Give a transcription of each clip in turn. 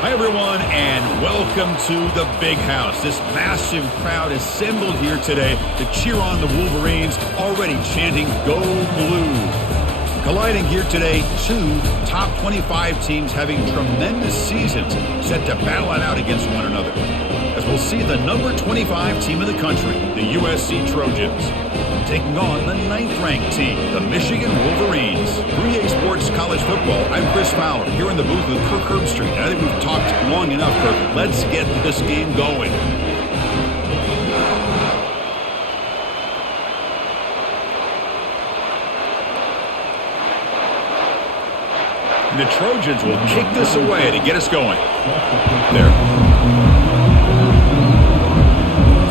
Hi, everyone, and welcome to the Big House. This massive crowd assembled here today to cheer on the Wolverines, already chanting "Go Blue." Colliding here today, two top 25 teams having tremendous seasons set to battle it out against one another. As we'll see the number 25 team in the country, the USC Trojans, taking on the 9th-ranked team, the Michigan Wolverines. 3A Sports College Football, I'm Chris Fowler, here in the booth with Kirk Herbstreit. I think we've talked long enough, Kirk. Let's get this game going. And the Trojans will kick this away to get us going. There.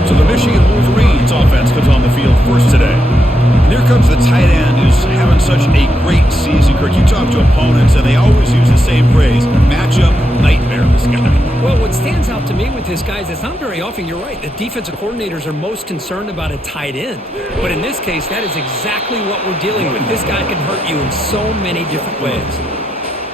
So the Michigan Wolverines offense comes on the field first today. And here comes the tight end who's having such a great season. Kirk, you talk to opponents, and they always use the same phrase, matchup nightmare, this guy. Well, what stands out to me with this guy is it's not very often, you're right, the defensive coordinators are most concerned about a tight end. But in this case, that is exactly what we're dealing with. This guy can hurt you in so many different ways.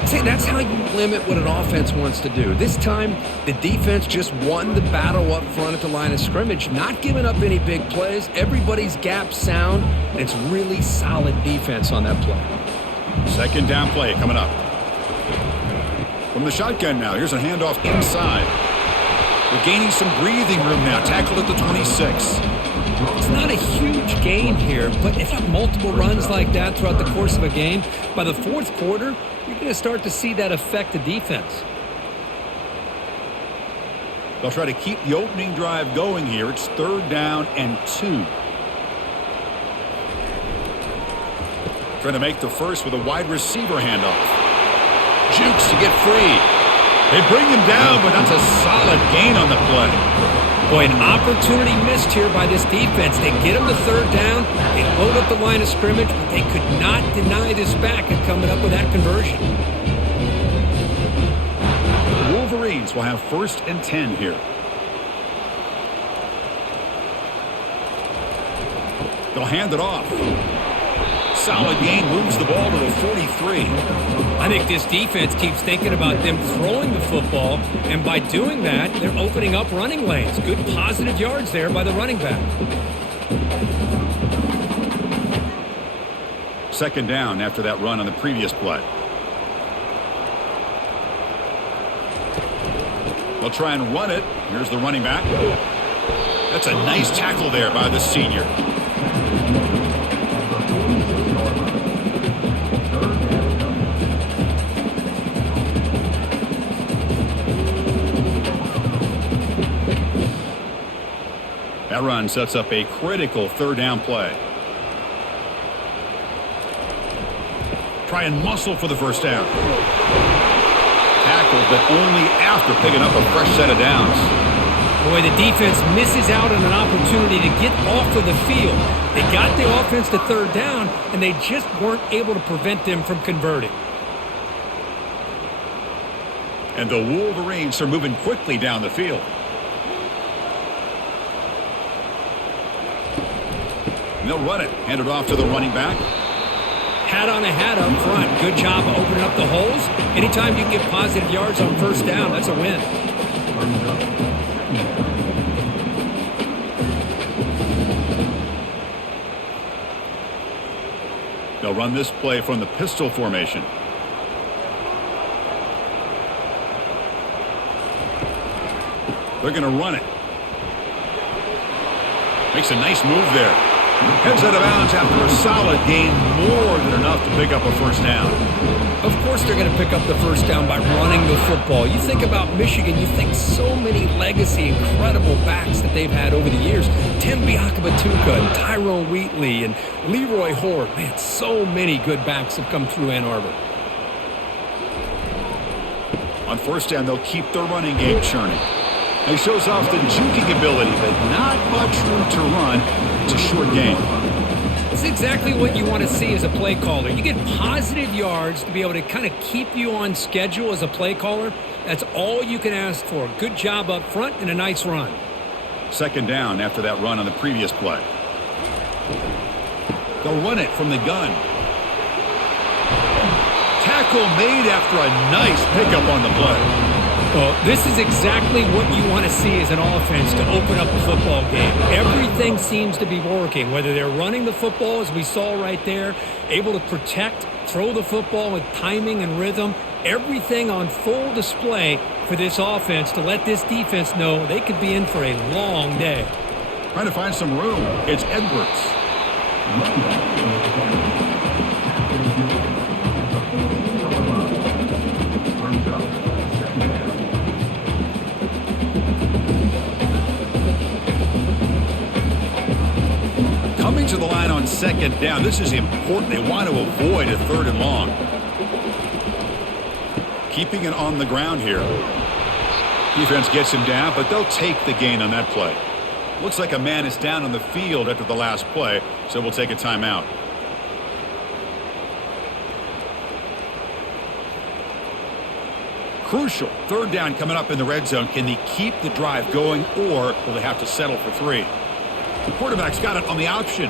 See, that's how you limit what an offense wants to do. This time, the defense just won the battle up front at the line of scrimmage, not giving up any big plays. Everybody's gap sound, and it's really solid defense on that play. Second down play coming up. From the shotgun now, here's a handoff inside. We're gaining some breathing room now. Tackled at the 26. It's not a huge gain here, but if you have multiple runs like that throughout the course of a game, by the fourth quarter, you're going to start to see that affect the defense. They'll try to keep the opening drive going here. It's 3rd down and 2. Trying to make the first with a wide receiver handoff. Jukes to get free. They bring him down, but that's a solid gain on the play. Boy, an opportunity missed here by this defense. They get him to 3rd down. They load up the line of scrimmage, but they could not deny this back and coming up with that conversion. The Wolverines will have 1st and 10 here. They'll hand it off. Solid gain, moves the ball to the 43. I think this defense keeps thinking about them throwing the football, and by doing that, they're opening up running lanes. Good positive yards there by the running back. 2nd down after that run on the previous play. They'll try and run it. Here's the running back. That's a nice tackle there by the senior. That run sets up a critical 3rd down play. Try and muscle for the 1st down. Tackled, but only after picking up a fresh set of downs. Boy, the defense misses out on an opportunity to get off of the field. They got the offense to 3rd down, and they just weren't able to prevent them from converting. And the Wolverines are moving quickly down the field. And they'll run it. Hand it off to the running back. Hat on a hat up front. Good job of opening up the holes. Anytime you can get positive yards on 1st down, that's a win. They'll run this play from the pistol formation. They're going to run it. Makes a nice move there. Heads out of bounds after a solid gain, more than enough to pick up a 1st down. Of course they're going to pick up the 1st down by running the football. You think about Michigan, you think so many legacy, incredible backs that they've had over the years. Tim Biakabatuka and Tyrone Wheatley and Leroy Horde. Man, so many good backs have come through Ann Arbor. On 1st down, they'll keep their running game churning. He shows off the juking ability, but not much room to run. It's a short game. It's exactly what you want to see as a play caller. You get positive yards to be able to kind of keep you on schedule as a play caller. That's all you can ask for. Good job up front and a nice run. 2nd down after that run on the previous play. They'll run it from the gun. Tackle made after a nice pickup on the play. Well, this is exactly what you want to see as an offense to open up a football game. Everything seems to be working, whether they're running the football, as we saw right there, able to protect, throw the football with timing and rhythm, everything on full display for this offense to let this defense know they could be in for a long day. Trying to find some room. It's Edwards. Coming to the line on second down. This is important. They want to avoid a 3rd and long. Keeping it on the ground here. Defense gets him down, but they'll take the gain on that play. Looks like a man is down on the field after the last play, so we'll take a timeout. Crucial. 3rd down coming up in the red zone. Can they keep the drive going, or will they have to settle for 3? The quarterback's got it on the option.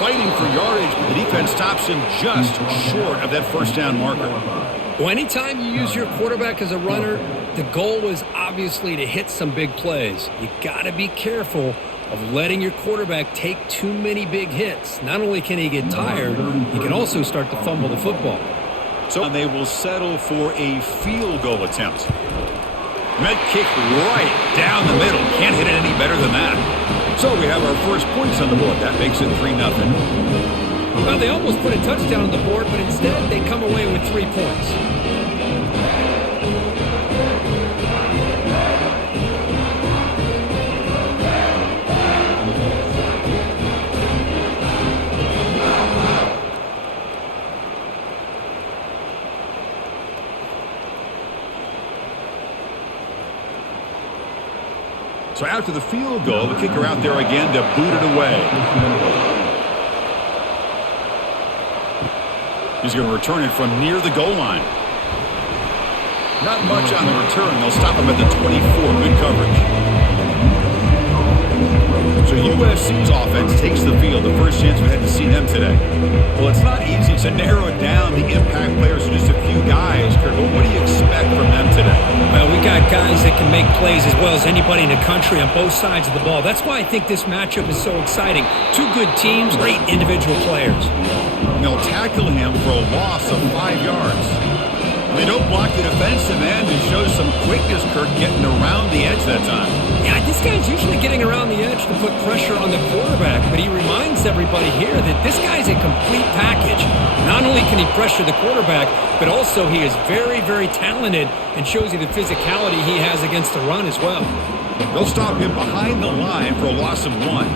Fighting for yardage, but the defense stops him just short of that 1st down marker. Well, anytime you use your quarterback as a runner, the goal is obviously to hit some big plays. You got to be careful of letting your quarterback take too many big hits. Not only can he get tired, he can also start to fumble the football. So they will settle for a field goal attempt. Met kick right down the middle. Can't hit it any better than that. So we have our first points on the board. That makes it 3-0. Well, they almost put a touchdown on the board, but instead they come away with 3 points. So after the field goal, the kicker out there again to boot it away. He's going to return it from near the goal line. Not much on the return. They'll stop him at the 24. Good coverage. So USC's offense takes the field. The first chance we had to see them today. Well, it's not easy to narrow down the impact players to just a few guys, Kurt. But what do you expect from them today? Well, we got guys that can make plays as well as anybody in the country on both sides of the ball. That's why I think this matchup is so exciting. 2 good teams, great individual players. And they'll tackle him for a loss of 5 yards. They don't block the defensive end and show some quickness, Kirk, getting around the edge that time. Yeah, this guy's usually getting around the edge to put pressure on the quarterback, but he reminds everybody here that this guy's a complete package. Not only can he pressure the quarterback, but also he is very, very talented and shows you the physicality he has against the run as well. They'll stop him behind the line for a loss of 1.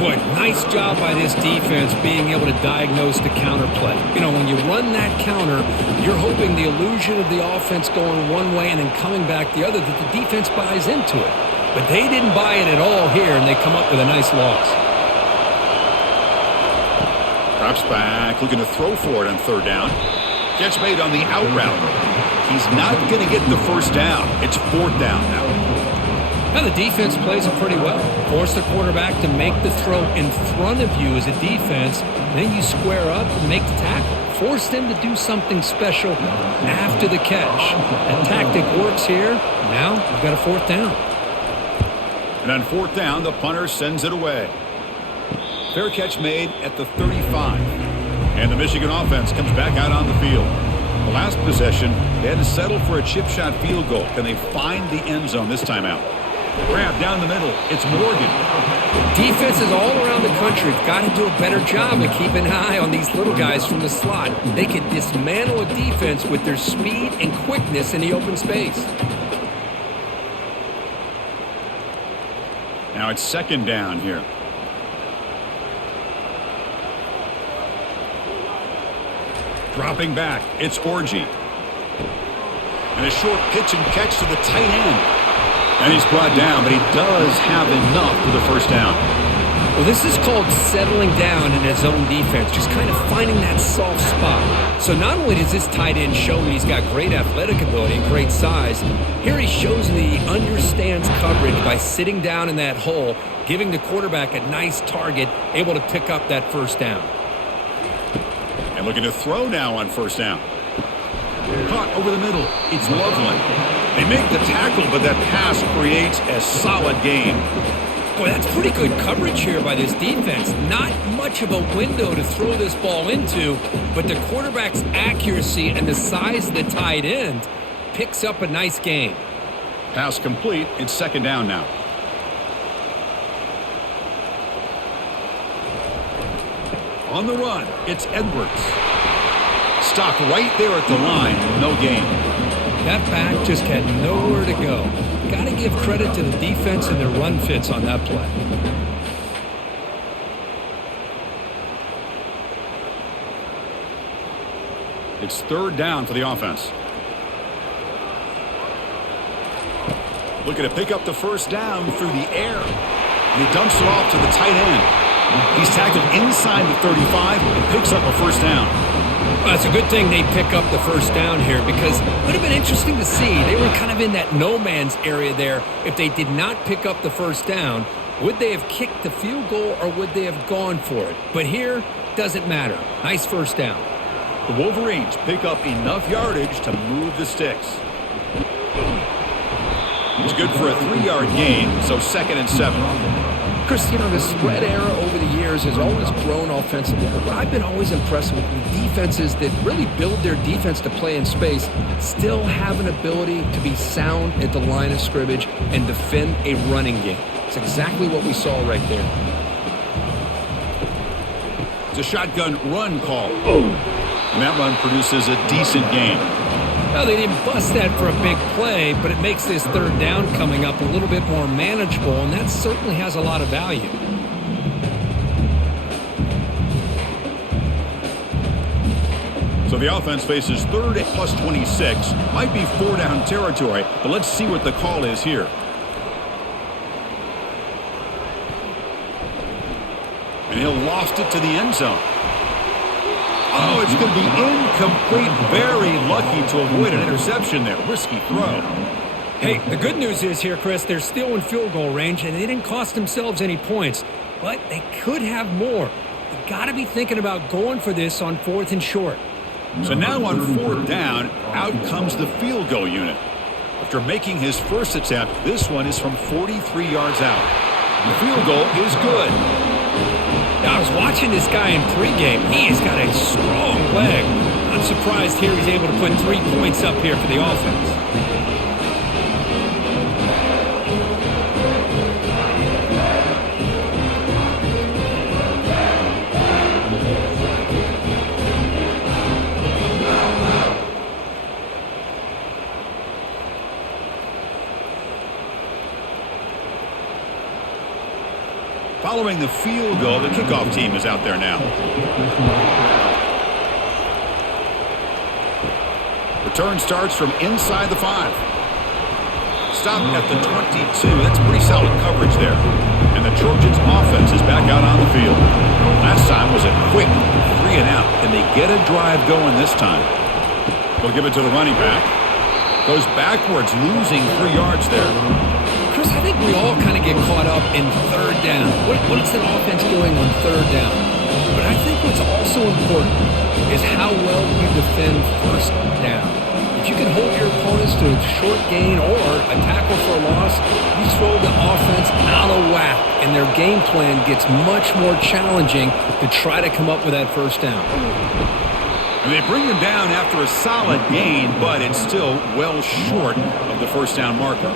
Boy, nice job by this defense being able to diagnose the counter play. You know, when you run that counter, you're hoping the illusion of the offense going one way and then coming back the other, that the defense buys into it. But they didn't buy it at all here, and they come up with a nice loss. Drops back, looking to throw for it on 3rd down. Catch made on the out route. He's not going to get the 1st down. It's 4th down now. Now the defense plays it pretty well. Force the quarterback to make the throw in front of you as a defense. Then you square up and make the tackle. Force them to do something special after the catch. That tactic works here. Now we've got a 4th down. And on 4th down, the punter sends it away. Fair catch made at the 35. And the Michigan offense comes back out on the field. The last possession, they had to settle for a chip shot field goal. Can they find the end zone this time out? Grab down the middle. It's Morgan. Defenses all around the country have got to do a better job of keeping an eye on these little guys from the slot. They can dismantle a defense with their speed and quickness in the open space. Now it's 2nd down here. Dropping back, it's Orji. And a short pitch and catch to the tight end. And he's brought down, but he does have enough for the 1st down. Well, this is called settling down in his own defense, just kind of finding that soft spot. So not only does this tight end show that he's got great athletic ability and great size, here he shows that he understands coverage by sitting down in that hole, giving the quarterback a nice target, able to pick up that 1st down. And looking to throw now on 1st down. Caught over the middle. It's Loveland. They make the tackle, but that pass creates a solid gain. Boy, that's pretty good coverage here by this defense. Not much of a window to throw this ball into, but the quarterback's accuracy and the size of the tight end picks up a nice gain. Pass complete. It's second down now. On the run, it's Edwards. Stopped right there at the line. No gain. That back just had nowhere to go. Got to give credit to the defense and their run fits on that play. It's third down for the offense. Looking to pick up the first down through the air. And he dumps it off to the tight end. He's tackled inside the 35 and picks up a first down. Well, it's a good thing they pick up the first down here because it would have been interesting to see. They were kind of in that no man's area there. If they did not pick up the first down, would they have kicked the field goal or would they have gone for it? But here, doesn't matter. Nice first down. The Wolverines pick up enough yardage to move the sticks. It's good for a 3-yard gain, so 2nd and 7. Chris, you know, the spread era over the years has always grown offensively. But I've been always impressed with the defenses that really build their defense to play in space, still have an ability to be sound at the line of scrimmage and defend a running game. It's exactly what we saw right there. It's a shotgun run call. And that run produces a decent gain. Well, they didn't bust that for a big play, but it makes this third down coming up a little bit more manageable, and that certainly has a lot of value. So the offense faces third and plus 26. Might be 4-down territory, but let's see what the call is here. And he'll loft it to the end zone. Oh, it's going to be incomplete. Very lucky to avoid an interception there. Risky throw. Hey, the good news is here, Chris, they're still in field goal range, and they didn't cost themselves any points, but they could have more. You got to be thinking about going for this on 4th and short. So now on 4th down, out comes the field goal unit. After making his first attempt, this one is from 43 yards out. The field goal is good. Now, I was watching this guy in pregame. He has got a strong leg. I'm surprised here he's able to put 3 points up here for the offense. Following the field goal, the kickoff team is out there now. Return starts from inside the 5. Stopped at the 22. That's pretty solid coverage there. And the Trojans' offense is back out on the field. Last time was a quick 3 and out. Can they get a drive going this time? They'll give it to the running back. Goes backwards, losing 3 yards there. Chris, I think we all kind of get caught up in third down. What is an offense doing on third down? But I think what's also important is how well you defend first down. If you can hold your opponents to a short gain or a tackle for a loss, you throw the offense out of whack, and their game plan gets much more challenging to try to come up with that first down. And they bring him down after a solid gain, but it's still well short of the first down marker.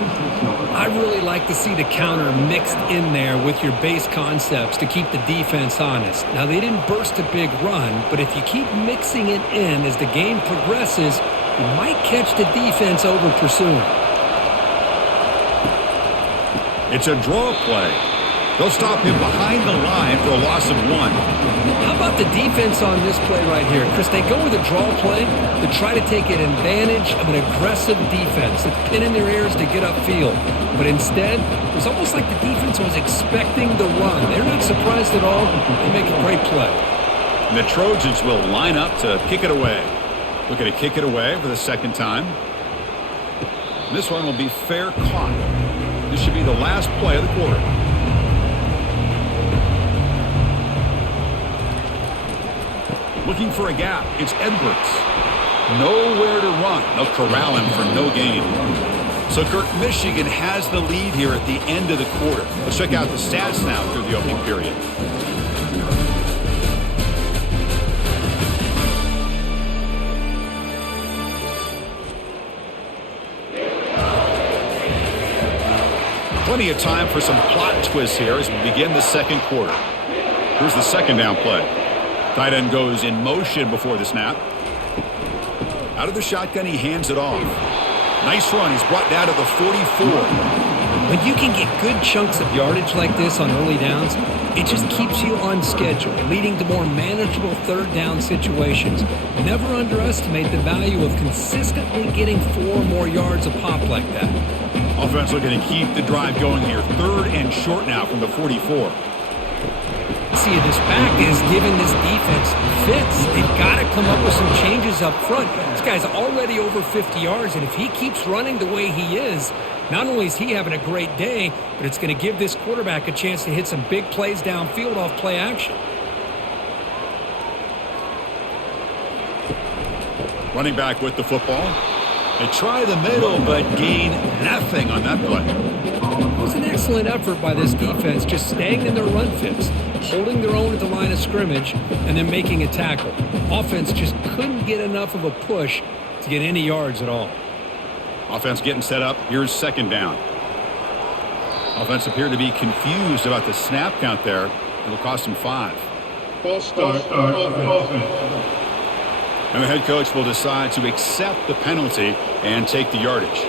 I really like to see the counter mixed in there with your base concepts to keep the defense honest. Now, they didn't burst a big run, but if you keep mixing it in as the game progresses, you might catch the defense over pursuing. It's a draw play. They'll stop him behind the line for a loss of 1. How about the defense on this play right here? Chris, they go with a draw play to try to take an advantage of an aggressive defense that's pinning their ears to get upfield. But instead, it was almost like the defense was expecting the run. They're not surprised at all. They make a great play. And the Trojans will line up to kick it away. Looking to kick it away for the second time. And this one will be fair caught. This should be the last play of the quarter. Looking for a gap. It's Edwards. nowhere to run. They'll corral him for no gain. So, Kirk, Michigan has the lead here at the end of the quarter. Let's check out the stats now through the opening period. Plenty of time for some plot twists here as we begin the second quarter. Here's the second down play. Tight end goes in motion before the snap. Out of the shotgun, he hands it off. Nice run. He's brought down to the 44. When you can get good chunks of yardage like this on early downs, it just keeps you on schedule, leading to more manageable third down situations. Never underestimate the value of consistently getting 4 more yards a pop like that. Offense looking to keep the drive going here. Third and short now from the 44. See, this back is giving this defense fits. They've got to come up with some changes up front. This guy's already over 50 yards, and if he keeps running the way he is, not only is he having a great day, but it's going to give this quarterback a chance to hit some big plays downfield off play action. Running back with the football. They try the middle, but gain nothing on that play. It was an excellent effort by this defense, just staying in their run fits, holding their own at the line of scrimmage, and then making a tackle. Offense just couldn't get enough of a push to get any yards at all. Offense getting set up. Here's second down. Offense appeared to be confused about the snap count there. It'll cost him 5. False start offense. And the head coach will decide to accept the penalty and take the yardage.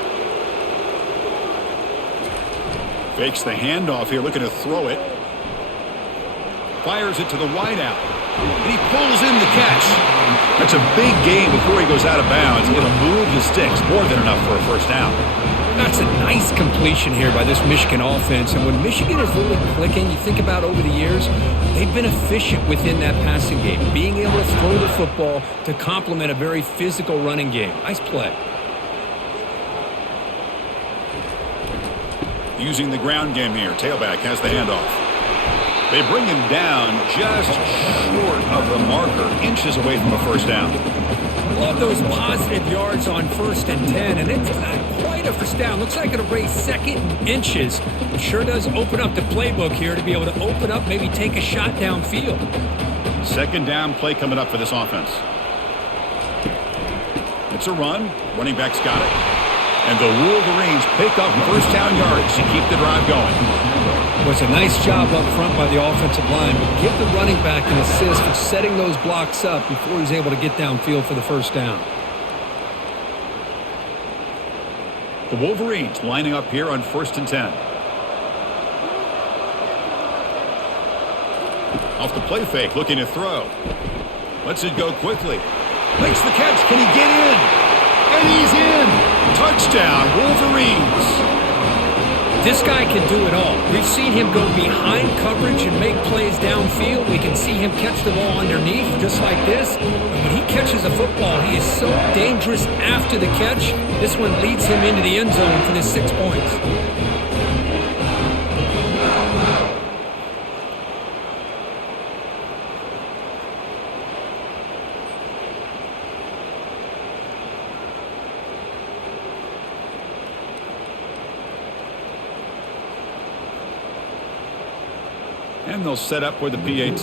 Fakes the handoff here, looking to throw it. Fires it to the wideout. And he pulls in the catch. That's a big gain before he goes out of bounds. It'll move the sticks, more than enough for a first down. That's a nice completion here by this Michigan offense. And when Michigan is really clicking, you think about over the years, they've been efficient within that passing game, being able to throw the football to complement a very physical running game. Nice play. Using the ground game here. Tailback has the handoff. They bring him down just short of the marker, inches away from a first down. Love those positive yards on 1st and 10, and it's not quite a first down. Looks like it'll raise second and inches. It sure does open up the playbook here to be able to open up, maybe take a shot downfield. Second down play coming up for this offense. It's a run. Running back's got it. And the Wolverines pick up first down yards to keep the drive going. It was a nice job up front by the offensive line, but give the running back an assist for setting those blocks up before he's able to get downfield for the first down. The Wolverines lining up here on 1st and 10. Off the play fake, looking to throw. Lets it go quickly. Makes the catch. Can he get in? And he's in. Touchdown, Wolverines. This guy can do it all. We've seen him go behind coverage and make plays downfield. We can see him catch the ball underneath just like this. And when he catches a football, he is so dangerous after the catch. This one leads him into the end zone for the 6 points. And they'll set up with the PAT.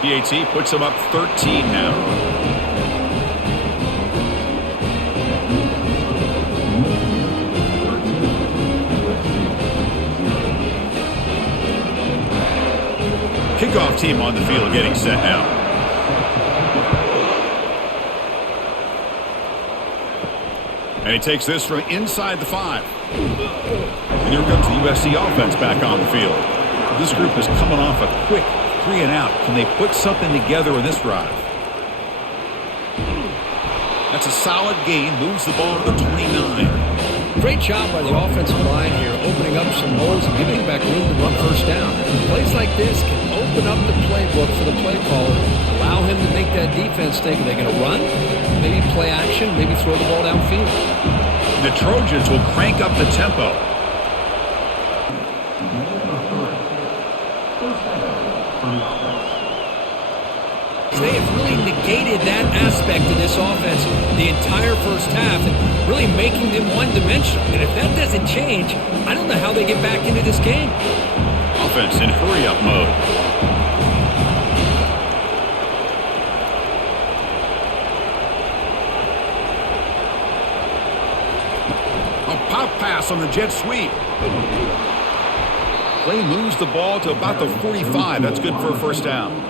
PAT puts them up 13 now. Kickoff team on the field getting set now. And he takes this from inside the 5. And here comes the USC offense back on the field. This group is coming off a quick 3 and out. Can they put something together in this drive? That's a solid gain. Moves the ball to the 29. Great job by the offensive line here, opening up some holes and giving back room to run first down. Plays like this can open up the playbook for the play caller, allow him to make that defense think, are they going to run? Maybe play action, maybe throw the ball downfield. The Trojans will crank up the tempo. They have really negated that aspect of this offense the entire first half and really making them one-dimensional. And if that doesn't change, I don't know how they get back into this game. Offense in hurry-up mode. A pop pass on the jet sweep. Play moves the ball to about the 45. That's good for a first down.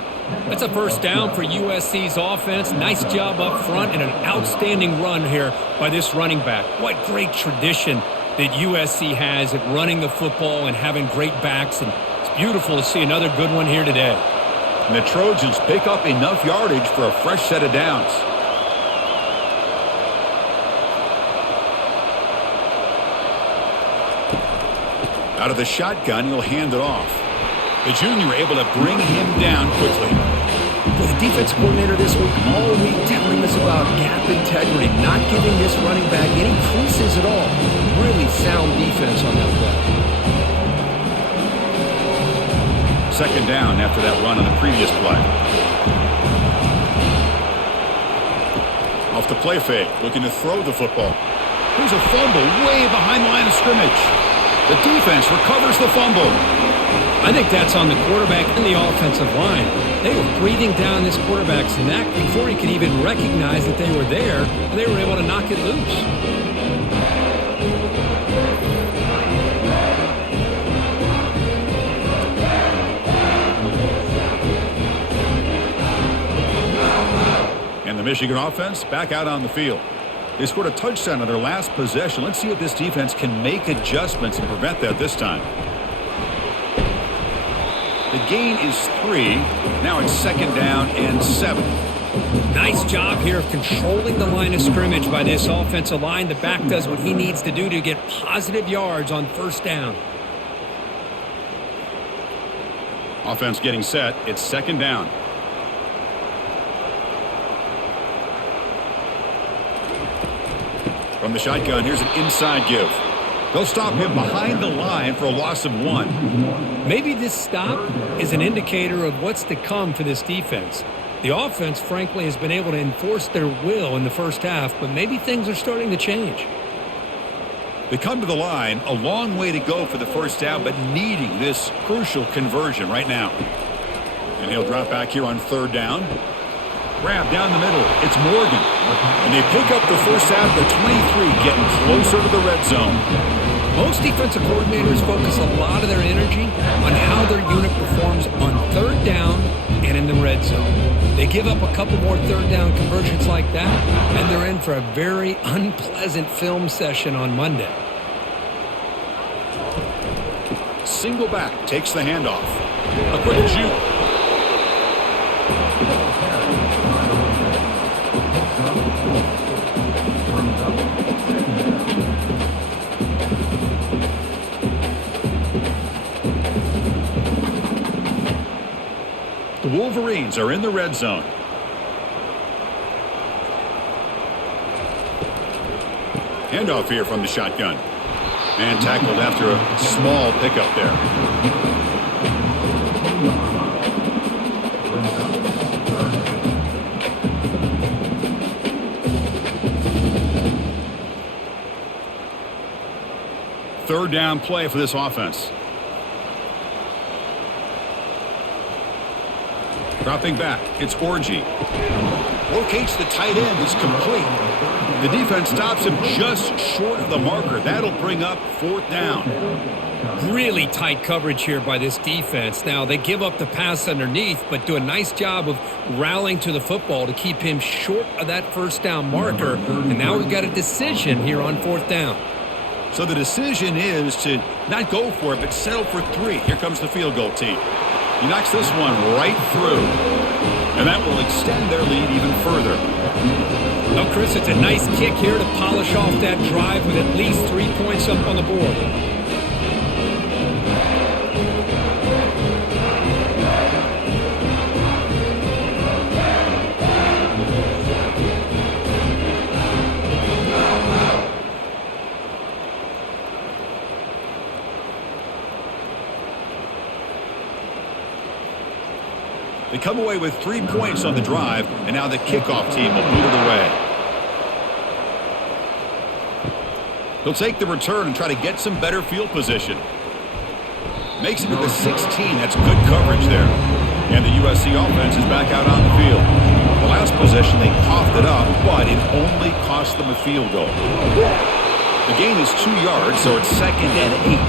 That's a first down for USC's offense. Nice job up front and an outstanding run here by this running back. What great tradition that USC has at running the football and having great backs. And it's beautiful to see another good one here today. And the Trojans pick up enough yardage for a fresh set of downs. Out of the shotgun, he'll hand it off. The junior able to bring him down quickly. For the defense coordinator this week, all week telling us about gap integrity, not giving this running back any creases at all. Really sound defense on that play. Second down after that run on the previous play. Off the play fake, looking to throw the football. There's a fumble way behind the line of scrimmage. The defense recovers the fumble. I think that's on the quarterback and the offensive line. They were breathing down this quarterback's neck before he could even recognize that they were there. They were able to knock it loose. And the Michigan offense back out on the field. They scored a touchdown on their last possession. Let's see if this defense can make adjustments and prevent that this time. The gain is 3. Now it's second down and 7. Nice job here of controlling the line of scrimmage by this offensive line. The back does what he needs to do to get positive yards on first down. Offense getting set. It's second down. From the shotgun, here's an inside give. They'll stop him behind the line for a loss of 1. Maybe this stop is an indicator of what's to come for this defense. The offense, frankly, has been able to enforce their will in the first half, but maybe things are starting to change. They come to the line, a long way to go for the first down, but needing this crucial conversion right now. And he'll drop back here on third down. Grab down the middle. It's Morgan. And they pick up the first down at the 23, getting closer to the red zone. Most defensive coordinators focus a lot of their energy on how their unit performs on third down and in the red zone. They give up a couple more third down conversions like that, and they're in for a very unpleasant film session on Monday. Single back takes the handoff. A quick juke. The Wolverines are in the red zone. Handoff here from the shotgun. And tackled after a small pickup there. Third down play for this offense. Dropping back, it's Orji. Locates the tight end, it's complete. The defense stops him just short of the marker. That'll bring up fourth down. Really tight coverage here by this defense. Now, they give up the pass underneath, but do a nice job of rallying to the football to keep him short of that first down marker. And now we've got a decision here on fourth down. So the decision is to not go for it, but settle for 3. Here comes the field goal team. He knocks this one right through. And that will extend their lead even further. Well, Chris, it's a nice kick here to polish off that drive with at least 3 points up on the board. The come away with 3 points on the drive, and now the kickoff team will boot it away. He'll take the return and try to get some better field position. Makes it to the 16. That's good coverage there. And the USC offense is back out on the field. The last possession, they coughed it up, but it only cost them a field goal. The gain is 2 yards, so it's 2nd and 8.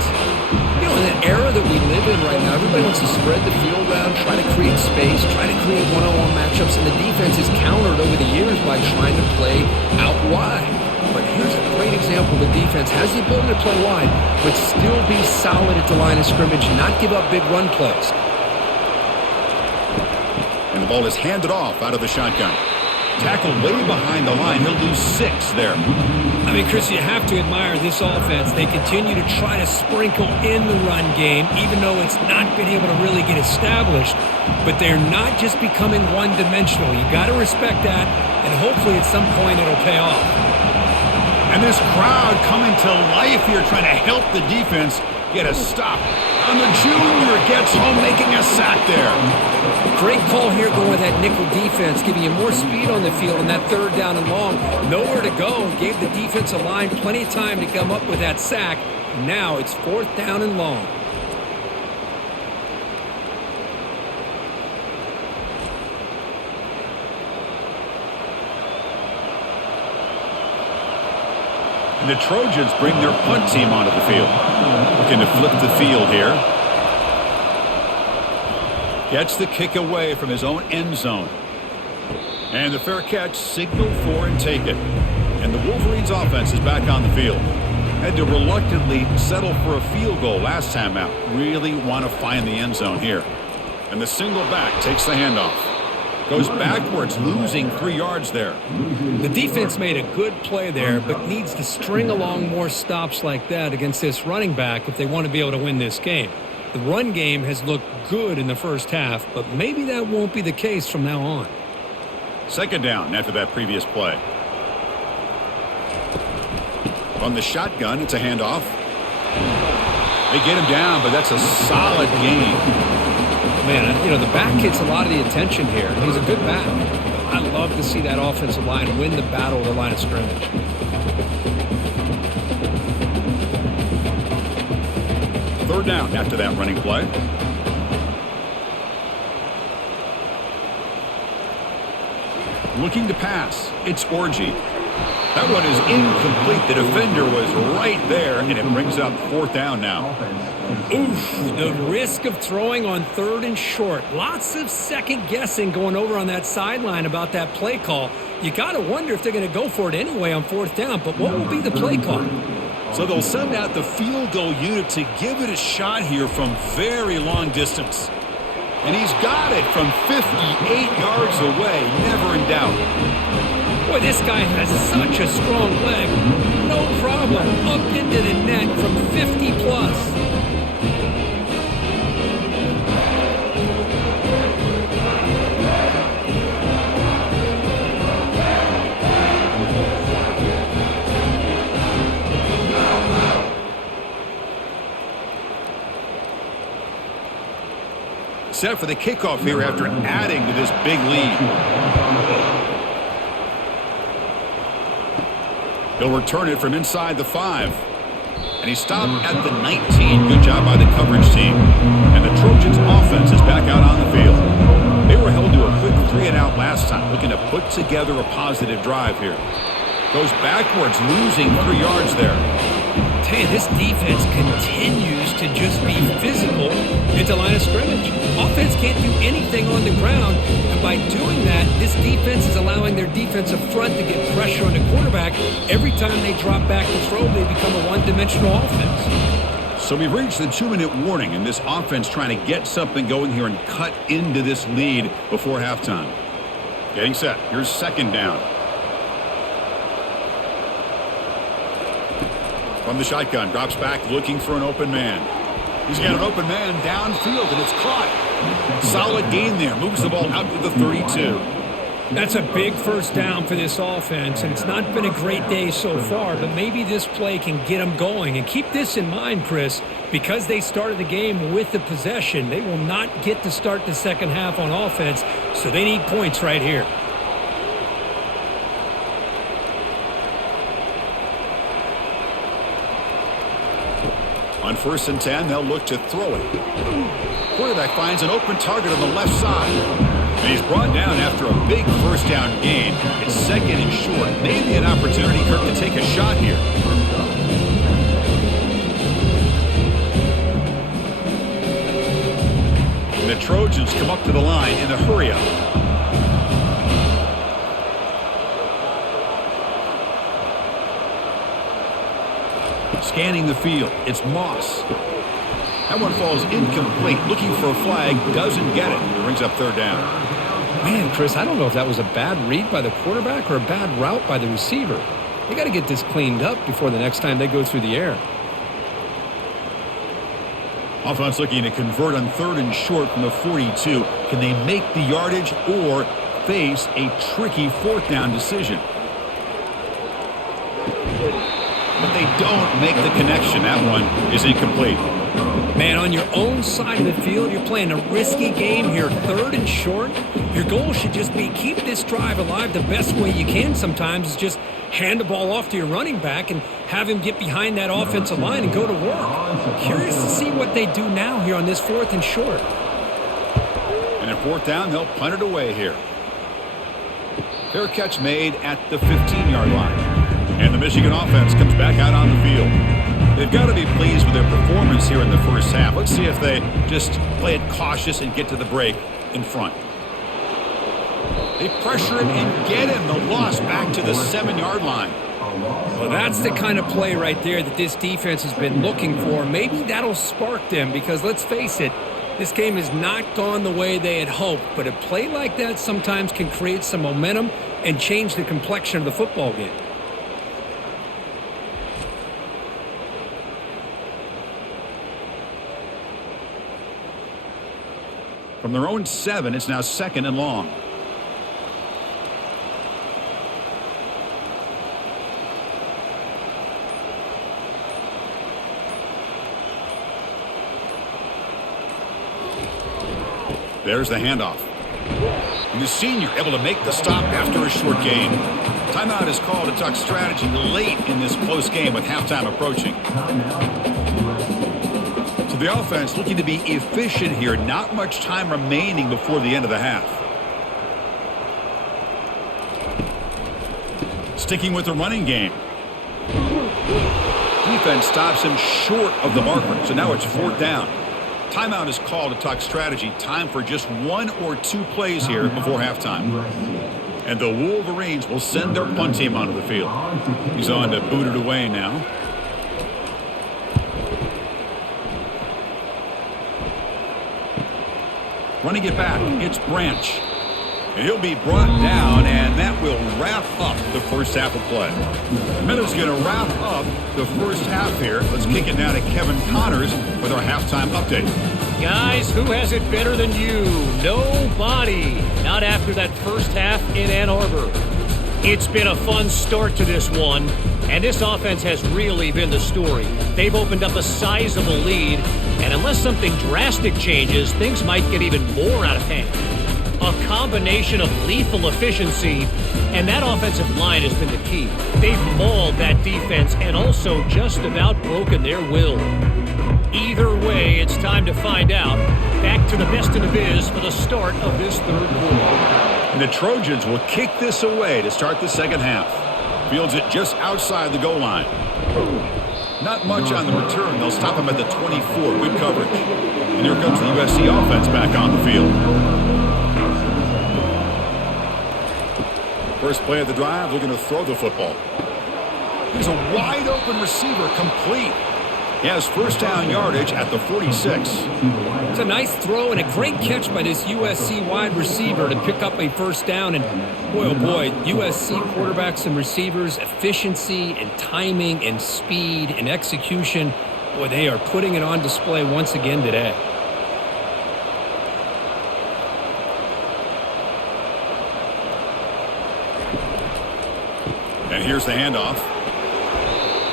You know, in the era that we live in right now, everybody wants to spread the field around, try to create space, try to create one-on-one matchups, and the defense is countered over the years by trying to play out wide. But here's a great example. The defense has the ability to play wide, but still be solid at the line of scrimmage, not give up big run plays. And the ball is handed off out of the shotgun. Tackled way behind the line. He'll lose 6 there. I mean, Chris, you have to admire this offense. They continue to try to sprinkle in the run game, even though it's not been able to really get established. But they're not just becoming one-dimensional. You got to respect that, and hopefully at some point it'll pay off. And this crowd coming to life here, trying to help the defense get a stop. And the junior gets home, making a sack there. Great call here going with that nickel defense, giving you more speed on the field on that 3rd down and long. Nowhere to go. Gave the defensive line plenty of time to come up with that sack. Now it's 4th down and long. And the Trojans bring their punt team onto the field. Looking to flip the field here. Gets the kick away from his own end zone. And the fair catch, signal for and take it. And the Wolverines offense is back on the field. Had to reluctantly settle for a field goal last time out. Really want to find the end zone here. And the single back takes the handoff. Goes backwards, losing 3 yards there. The defense made a good play there, but needs to string along more stops like that against this running back if they want to be able to win this game. The run game has looked good in the first half, but maybe that won't be the case from now on. 2nd down after that previous play. On the shotgun, it's a handoff. They get him down, but that's a solid gain. Man, you know, the back gets a lot of the attention here. He's a good back. I love to see that offensive line win the battle of the line of scrimmage. Third down after that running play. Looking to pass. It's Orji. That one is incomplete. The defender was right there, and it brings up 4th down now. Oof, the risk of throwing on 3rd and short. Lots of second guessing going over on that sideline about that play call. You got to wonder if they're going to go for it anyway on 4th down, but what will be the play call? So they'll send out the field goal unit to give it a shot here from very long distance. And he's got it from 58 yards away, never in doubt. Boy, this guy has such a strong leg. No problem. Up into the net from 50 plus. Set for the kickoff here after adding to this big lead. He'll return it from inside the 5. And he stopped at the 19. Good job by the coverage team. And the Trojans offense is back out on the field. They were held to a quick 3-and-out last time, looking to put together a positive drive here. Goes backwards, losing 3 yards there. Hey, this defense continues to just be physical at the line of scrimmage. Offense can't do anything on the ground, and by doing that, this defense is allowing their defensive front to get pressure on the quarterback. Every time they drop back to throw, they become a one-dimensional offense. So we've reached the 2-minute warning, and this offense trying to get something going here and cut into this lead before halftime. Getting set. Here's 2nd down. From the shotgun, drops back looking for an open man. He's got an open man downfield, and it's caught. Solid gain there. Moves the ball out to the 32. That's a big first down for this offense, and it's not been a great day so far, but maybe this play can get them going. And keep this in mind, Chris, because they started the game with the possession, they will not get to start the second half on offense, so they need points right here. On 1st and 10, they'll look to throw it. Quarterback finds an open target on the left side. And he's brought down after a big first down gain. It's 2nd and short. Maybe an opportunity, Kirk, to take a shot here. And the Trojans come up to the line in the hurry-up. Scanning the field, it's Moss. That one falls incomplete, looking for a flag, doesn't get it. Brings up 3rd down. Man, Chris, I don't know if that was a bad read by the quarterback or a bad route by the receiver. They got to get this cleaned up before the next time they go through the air. Offense looking to convert on 3rd and short from the 42. Can they make the yardage or face a tricky 4th down decision? But they don't make the connection. That one is incomplete. Man, on your own side of the field, you're playing a risky game here, 3rd and short. Your goal should just be keep this drive alive the best way you can sometimes is just hand the ball off to your running back and have him get behind that offensive line and go to work. Curious to see what they do now here on this 4th and short. And at 4th down, they'll punt it away here. Fair catch made at the 15-yard line. And the Michigan offense comes back out on the field. They've got to be pleased with their performance here in the first half. Let's see if they just play it cautious and get to the break in front. They pressure him and get him. The loss back to the 7-yard line. Well, that's the kind of play right there that this defense has been looking for. Maybe that'll spark them because, let's face it, this game has not gone the way they had hoped. But a play like that sometimes can create some momentum and change the complexion of the football game. From their own 7, it's now 2nd and long. There's the handoff. And the senior able to make the stop after a short gain. Timeout is called to talk strategy late in this close game with halftime approaching. So the offense looking to be efficient here. Not much time remaining before the end of the half. Sticking with the running game. Defense stops him short of the marker. So now it's 4th down. Timeout is called to talk strategy. Time for just 1 or 2 plays here before halftime. And the Wolverines will send their punt team onto the field. He's on to boot it away now. Running it back, it's Branch. And he'll be brought down, and that will wrap up the first half of play. The Minnows going to wrap up the first half here. Let's kick it now to Kevin Connors with our halftime update. Guys, who has it better than you? Nobody. Not after that first half in Ann Arbor. It's been a fun start to this one, and this offense has really been the story. They've opened up a sizable lead, and unless something drastic changes, things might get even more out of hand. A combination of lethal efficiency, and that offensive line has been the key. They've mauled that defense and also just about broken their will. Either way, it's time to find out. Back to the best in the biz for the start of this third quarter. And the Trojans will kick this away to start the second half. Fields it just outside the goal line. Not much on the return. They'll stop him at the 24. Good coverage. And here comes the USC offense back on the field. First play of the drive, looking to throw the football. He's a wide open receiver, complete. He has first down yardage at the 46. It's a nice throw and a great catch by this USC wide receiver to pick up a first down. And boy, oh boy, USC quarterbacks and receivers, efficiency and timing and speed and execution. Boy, they are putting it on display once again today. And here's the handoff.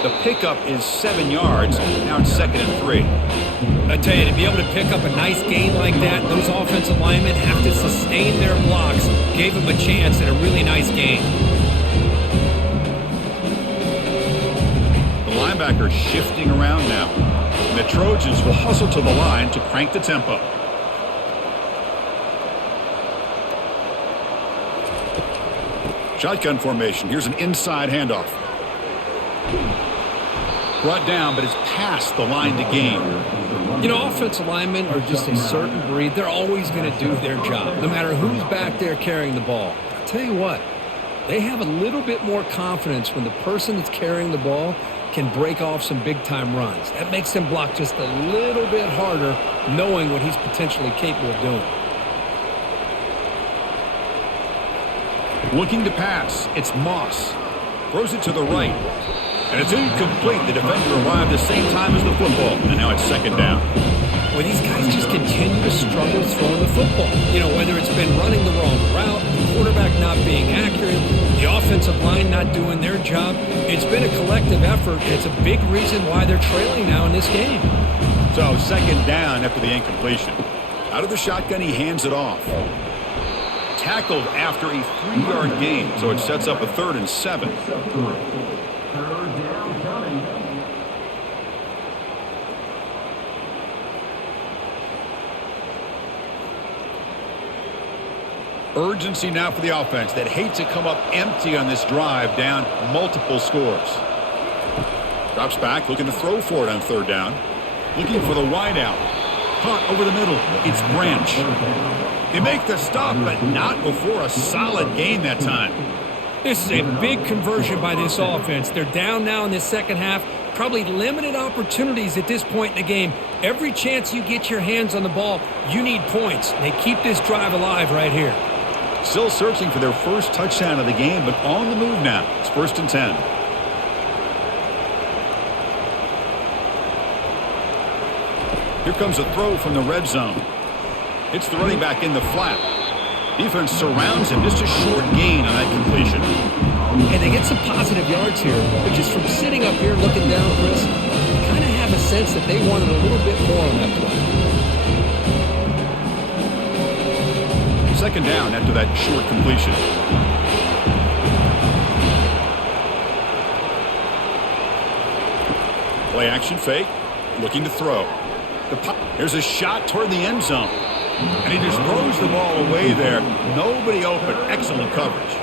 The pickup is 7 yards. Now it's 2nd and 3. I tell you, to be able to pick up a nice gain like that, those offensive linemen have to sustain their blocks. Gave them a chance at a really nice gain. The linebacker shifting around now. And the Trojans will hustle to the line to crank the tempo. Shotgun formation. Here's an inside handoff. Brought down, but it's past the line to gain. You know, offensive linemen are just a certain breed. They're always going to do their job, no matter who's back there carrying the ball. I'll tell you what, they have a little bit more confidence when the person that's carrying the ball can break off some big-time runs. That makes them block just a little bit harder, knowing what he's potentially capable of doing. Looking to pass. It's Moss. Throws it to the right. And it's incomplete. The defender arrived the same time as the football. And now it's 2nd down. Well, these guys just continue to struggle throwing the football. You know, whether it's been running the wrong route, the quarterback not being accurate, the offensive line not doing their job. It's been a collective effort. It's a big reason why they're trailing now in this game. So 2nd down after the incompletion. Out of the shotgun, he hands it off. Tackled after a 3-yard gain, so it sets up a 3rd and 7. Urgency now for the offense that hate to come up empty on this drive, down multiple scores. Drops back, looking to throw for it on 3rd down. Looking for the wide out. Caught over the middle. It's Branch. They make the stop, but not before a solid gain that time. This is a big conversion by this offense. They're down now in this second half. Probably limited opportunities at this point in the game. Every chance you get your hands on the ball, you need points. They keep this drive alive right here. Still searching for their first touchdown of the game, but on the move now. It's 1st and 10. Here comes a throw from the red zone. Hits the running back in the flat. Defense surrounds him. Just a short gain on that completion. And they get some positive yards here. But just from sitting up here looking down, Chris, you kind of have a sense that they wanted a little bit more on that play. 2nd down after that short completion. Play action fake. Looking to throw. Here's a shot toward the end zone. And he just throws the ball away there. Nobody open. Excellent coverage.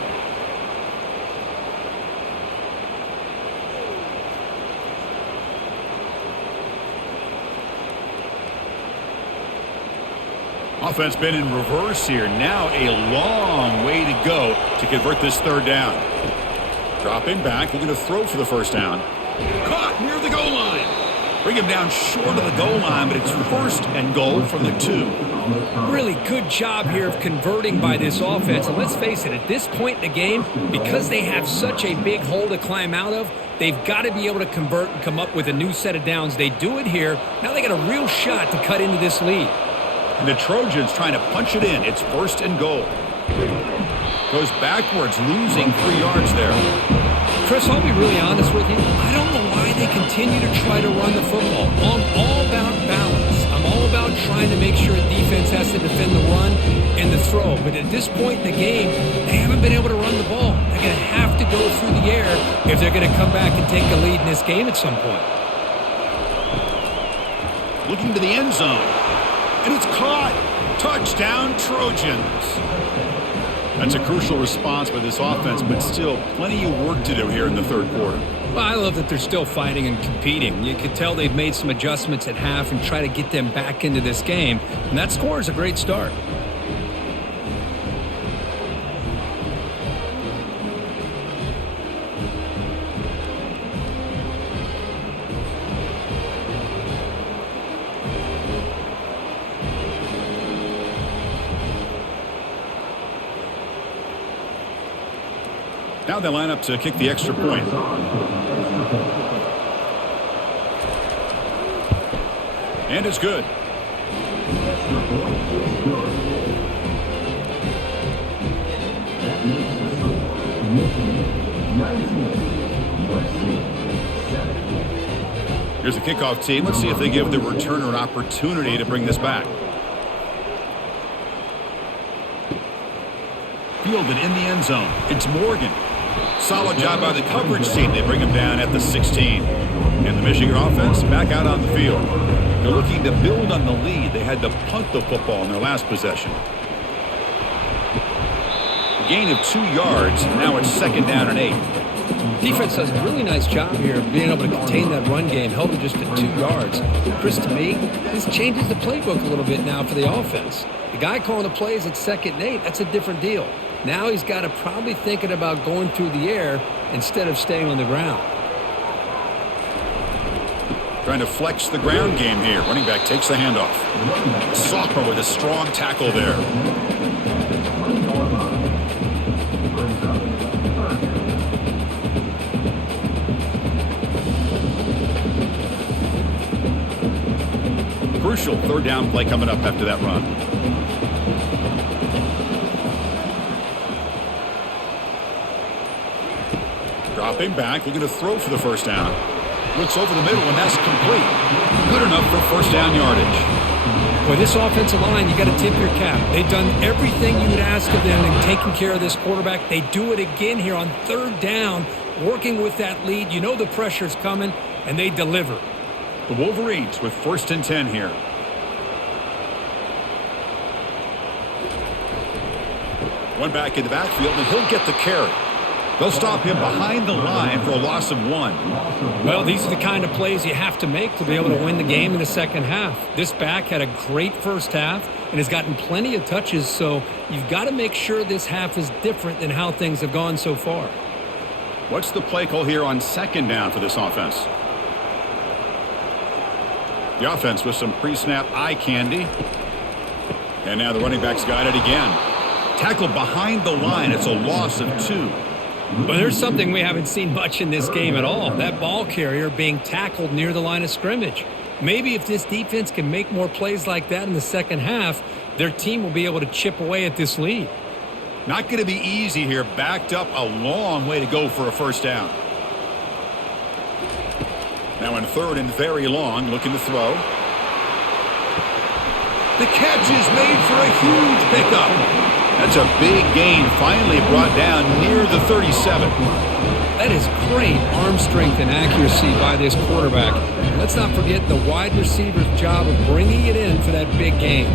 Offense been in reverse here. Now a long way to go to convert this 3rd down. Dropping back, looking to throw for the 1st down. Caught near the goal line. Bring him down short of the goal line, but it's 1st and goal from the 2. Really good job here of converting by this offense. And let's face it, at this point in the game, because they have such a big hole to climb out of, they've got to be able to convert and come up with a new set of downs. They do it here. Now they got a real shot to cut into this lead. And the Trojans trying to punch it in. It's 1st and goal. Goes backwards, losing 3 yards there. Chris, I'll be really honest with you. I don't know why they continue to try to run the football. I'm all about balance. I'm all about trying to make sure a defense has to defend the run and the throw. But at this point in the game, they haven't been able to run the ball. They're going to have to go through the air if they're going to come back and take a lead in this game at some point. Looking to the end zone. And it's caught. Touchdown, Trojans. That's a crucial response by this offense, but still plenty of work to do here in the 3rd quarter. Well, I love that they're still fighting and competing. You can tell they've made some adjustments at half and try to get them back into this game. And that score is a great start. Now they line up to kick the extra point. And it's good. Here's the kickoff team. Let's see if they give the returner an opportunity to bring this back. Fielded in the end zone. It's Morgan. Solid job by the coverage team. They bring him down at the 16. And the Michigan offense back out on the field. They're looking to build on the lead. They had to punt the football in their last possession. A gain of 2 yards. Now it's 2nd down and 8. Defense does a really nice job here of being able to contain that run game, held it just at 2 yards. Chris, to me, this changes the playbook a little bit now for the offense. The guy calling the plays at 2nd and 8, that's a different deal. Now he's got to probably thinking about going through the air instead of staying on the ground. Trying to flex the ground game here. Running back takes the handoff. Sophomore with a strong tackle there. Crucial 3rd down play coming up after that run. Dropping back, looking to throw for the 1st down. Looks over the middle, and that's complete. Good enough for 1st down yardage. Boy, this offensive line, you got to tip your cap. They've done everything you would ask of them in taking care of this quarterback. They do it again here on 3rd down, working with that lead. You know the pressure's coming, and they deliver. The Wolverines with 1st and 10 here. One back in the backfield, and he'll get the carry. They'll stop him behind the line for a loss of 1. Well, these are the kind of plays you have to make to be able to win the game in the second half. This back had a great first half and has gotten plenty of touches, so you've got to make sure this half is different than how things have gone so far. What's the play call here on 2nd down for this offense? The offense with some pre-snap eye candy. And now the running back's got it again. Tackled behind the line. It's a loss of 2. But there's something we haven't seen much in this game at all. That ball carrier being tackled near the line of scrimmage. Maybe if this defense can make more plays like that in the second half, their team will be able to chip away at this lead. Not going to be easy here. Backed up a long way to go for a 1st down. Now in 3rd and very long, looking to throw. The catch is made for a huge pickup. That's a big gain, finally brought down near the 37. That is great arm strength and accuracy by this quarterback. And let's not forget the wide receiver's job of bringing it in for that big gain.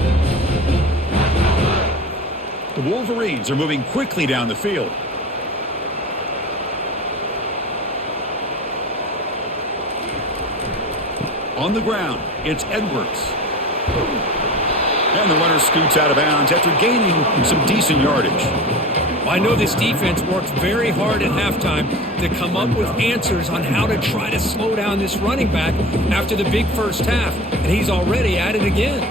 The Wolverines are moving quickly down the field. On the ground, it's Edwards. And the runner scoots out of bounds after gaining some decent yardage. I know this defense worked very hard at halftime to come up with answers on how to try to slow down this running back after the big first half, and he's already at it again.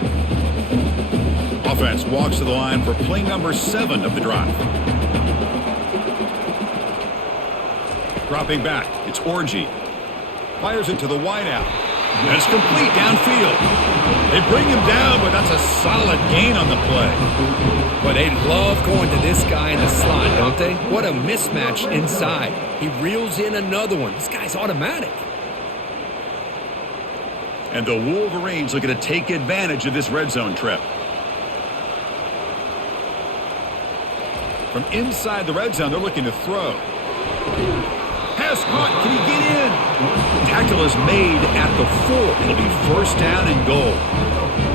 Offense walks to the line for play number 7 of the drive. Dropping back, it's Orgy. Fires it to the wideout. That's complete downfield. They bring him down, but that's a solid gain on the play. But they love going to this guy in the slot, don't they? What a mismatch inside. He reels in another one. This guy's automatic. And the Wolverines looking to take advantage of this red zone trip. From inside the red zone, they're looking to throw. Pass caught. Can he get in? Tackle is made at the 4. It'll be 1st down and goal.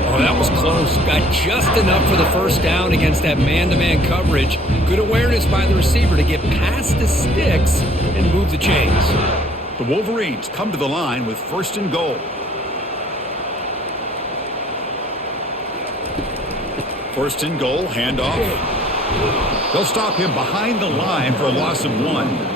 Oh, that was close. Got just enough for the 1st down against that man-to-man coverage. Good awareness by the receiver to get past the sticks and move the chains. The Wolverines come to the line with 1st and goal. 1st and goal, handoff. They'll stop him behind the line for a loss of 1.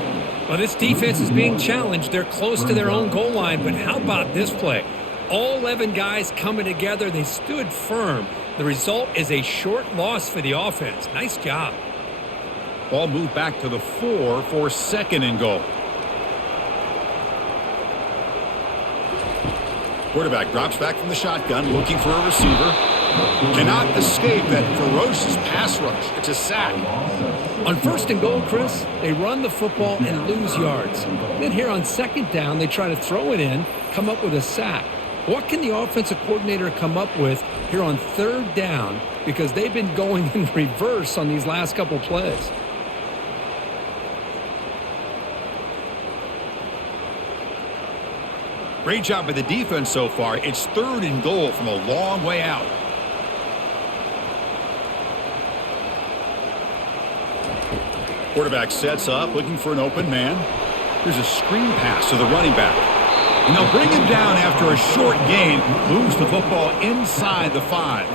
Well, this defense is being challenged. They're close to their own goal line, but how about this play? All 11 guys coming together. They stood firm. The result is a short loss for the offense. Nice job. Ball moved back to the 4 for 2nd and goal. Quarterback drops back from the shotgun, looking for a receiver. Cannot escape that ferocious pass rush. It's a sack. On 1st and goal, Chris, they run the football and lose yards. Then here on 2nd down, they try to throw it in, come up with a sack. What can the offensive coordinator come up with here on 3rd down? Because they've been going in reverse on these last couple plays. Great job by the defense so far. It's 3rd and goal from a long way out. Quarterback sets up, looking for an open man. There's a screen pass to the running back. And they'll bring him down after a short gain. Moves the football inside the 5.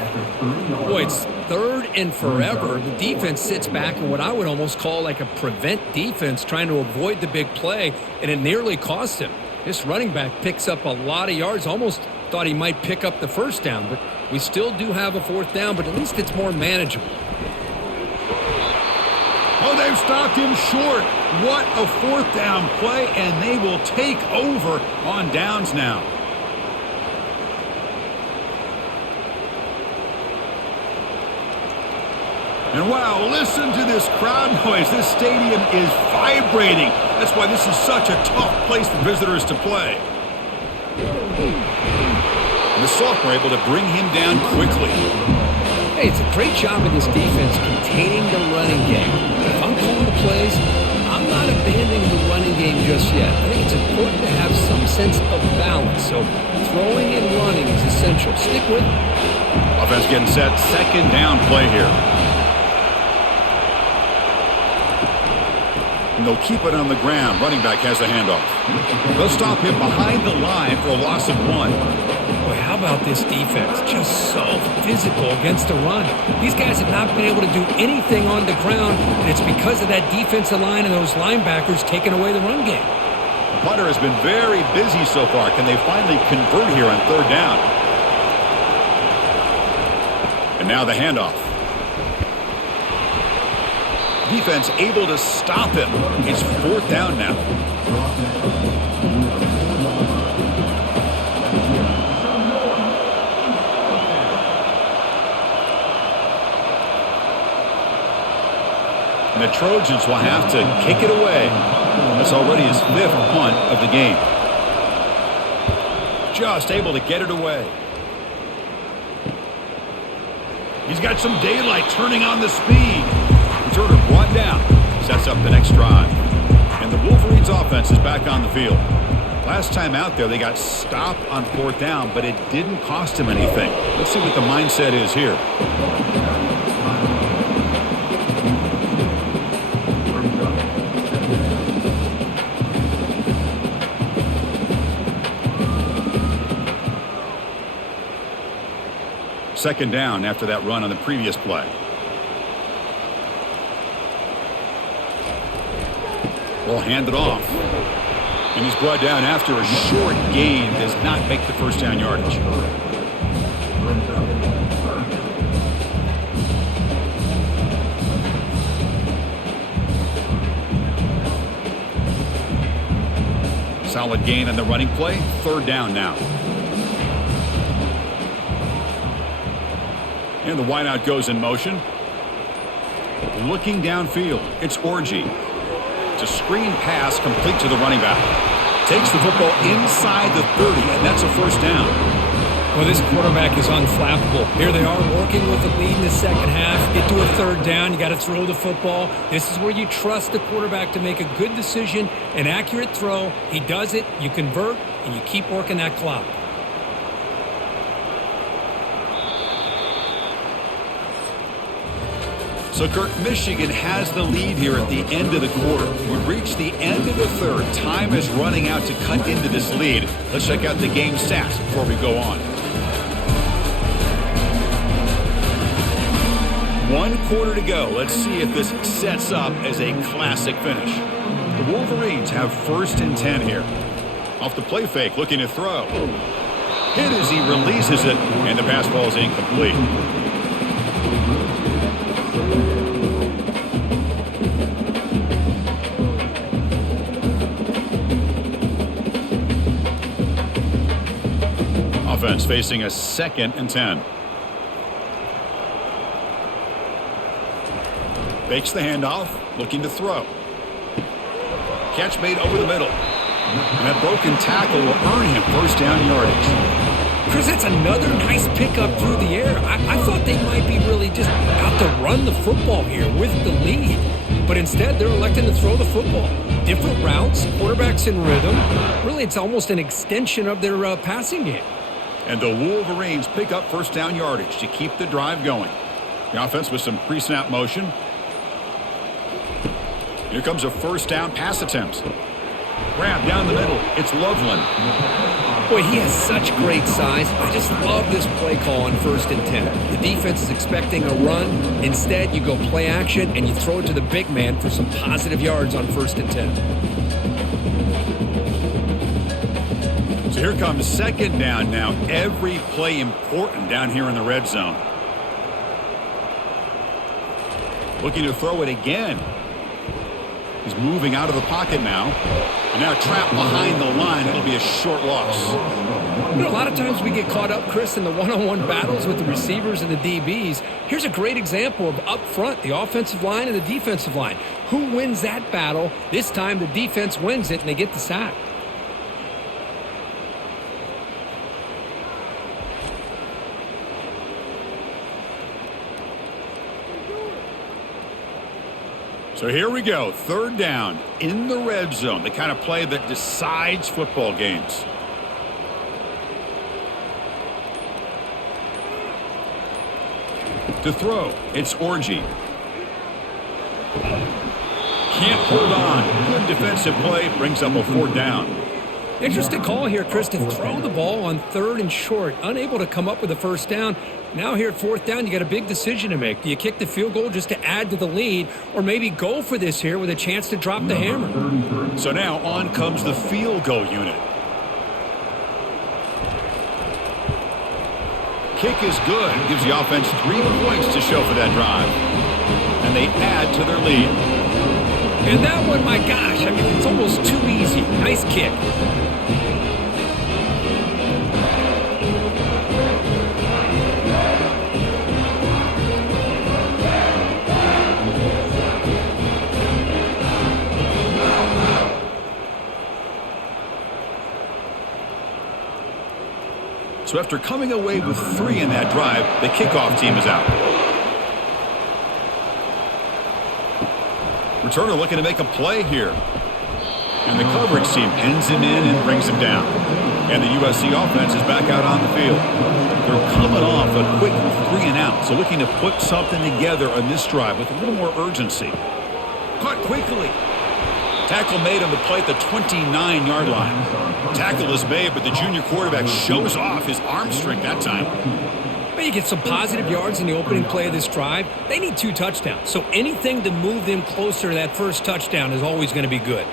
Boy, it's 3rd and forever. The defense sits back in what I would almost call like a prevent defense, trying to avoid the big play, and it nearly cost him. This running back picks up a lot of yards. Almost thought he might pick up the 1st down, but we still do have a 4th down, but at least it's more manageable. Oh, they've stopped him short. What a 4th down play, and they will take over on downs now. And wow, listen to this crowd noise. This stadium is vibrating. That's why this is such a tough place for visitors to play. And the sophomore able to bring him down quickly. Hey, it's a great job of this defense containing the running game. If I'm calling the plays, I'm not abandoning the running game just yet. I think it's important to have some sense of balance. So throwing and running is essential. Stick with it. Offense getting set. 2nd down play here. And they'll keep it on the ground. Running back has the handoff. They'll stop him behind the line for a loss of 1. Boy, how about this defense? Just so physical against the run. These guys have not been able to do anything on the ground, and it's because of that defensive line and those linebackers taking away the run game. The punter has been very busy so far. Can they finally convert here on 3rd down? And now the handoff. Defense able to stop him. It's 4th down now. And the Trojans will have to kick it away. That's already his 5th punt of the game. Just able to get it away. He's got some daylight, turning on the speed. Returner brought down. Sets up the next drive. And the Wolverines offense is back on the field. Last time out there, they got stopped on 4th down, but it didn't cost him anything. Let's see what the mindset is here. Second down after that run on the previous play. Will hand it off. And he's brought down after a short gain. Does not make the 1st down yardage. Solid gain on the running play. 3rd down now. And the wideout goes in motion. Looking downfield. It's Orgy. It's a screen pass complete to the running back. Takes the football inside the 30, and that's a 1st down. Well, this quarterback is unflappable. Here they are working with the lead in the 2nd half. Get to a 3rd down. You got to throw the football. This is where you trust the quarterback to make a good decision, an accurate throw. He does it, you convert, and you keep working that clock. So, Kirk, Michigan has the lead here at the end of the quarter. We've reached the end of the 3rd. Time is running out to cut into this lead. Let's check out the game stats before we go on. 1 quarter to go. Let's see if this sets up as a classic finish. The Wolverines have 1st and 10 here. Off the play fake, looking to throw. Hit as he releases it, and the pass ball is incomplete. Offense facing a 2nd and 10. Fakes the handoff, looking to throw. Catch made over the middle. And that broken tackle will earn him first down yardage. Chris, that's another nice pickup through the air. I thought they might be really just out to run the football here with the lead. But instead, they're electing to throw the football. Different routes, quarterbacks in rhythm. Really, it's almost an extension of their passing game. And the Wolverines pick up first down yardage to keep the drive going. The offense with some pre-snap motion. Here comes a first down pass attempt. Grab down the middle. It's Loveland. Boy, he has such great size. I just love this play call on 1st and 10. The defense is expecting a run. Instead, you go play action and you throw it to the big man for some positive yards on 1st and 10. So here comes second down now. Every play important down here in the red zone. Looking to throw it again. He's moving out of the pocket now. And now trapped behind the line. It'll be a short loss. You know, a lot of times we get caught up, Chris, in the one-on-one battles with the receivers and the DBs. Here's a great example of up front, the offensive line and the defensive line. Who wins that battle? This time the defense wins it and they get the sack. So here we go, third down in the red zone, the kind of play that decides football games. To throw, it's Orgy. Can't hold on. Good defensive play, brings up a fourth down. Interesting call here, Chris, to throw the ball on 3rd and short. Unable to come up with a first down. Now here at 4th down, you got a big decision to make. Do you kick the field goal just to add to the lead, or maybe go for this here with a chance to drop the hammer? So now on comes the field goal unit. Kick is good. Gives the offense 3 points to show for that drive. And they add to their lead. And that one, my gosh, I mean, it's almost too easy. Nice kick. So after coming away with 3 in that drive, the kickoff team is out. Returner looking to make a play here. And the coverage team pins him in and brings him down. And the USC offense is back out on the field. They're coming off a quick 3 and out, so looking to put something together on this drive with a little more urgency. Caught quickly. Tackle made on the play at the 29-yard line. Tackle is made, but the junior quarterback shows off his arm strength that time. But you get some positive yards in the opening play of this drive. They need 2 touchdowns, so anything to move them closer to that first touchdown is always going to be good.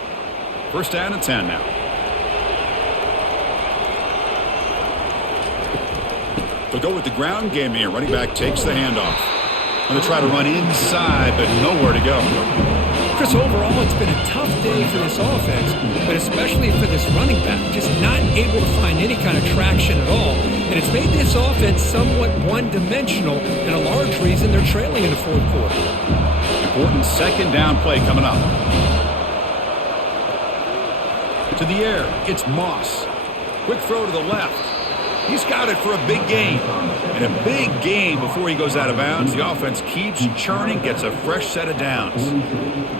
First down and 10 now. They'll go with the ground game here. Running back takes the handoff. Going to try to run inside, but nowhere to go. Chris, overall, it's been a tough day for this offense, but especially for this running back, just not able to find any kind of traction at all. And it's made this offense somewhat one-dimensional, and a large reason they're trailing in the 4th quarter. Important second down play coming up. To the air, it's Moss. Quick throw to the left. He's got it for a big gain. And a big gain before he goes out of bounds. The offense keeps churning, gets a fresh set of downs.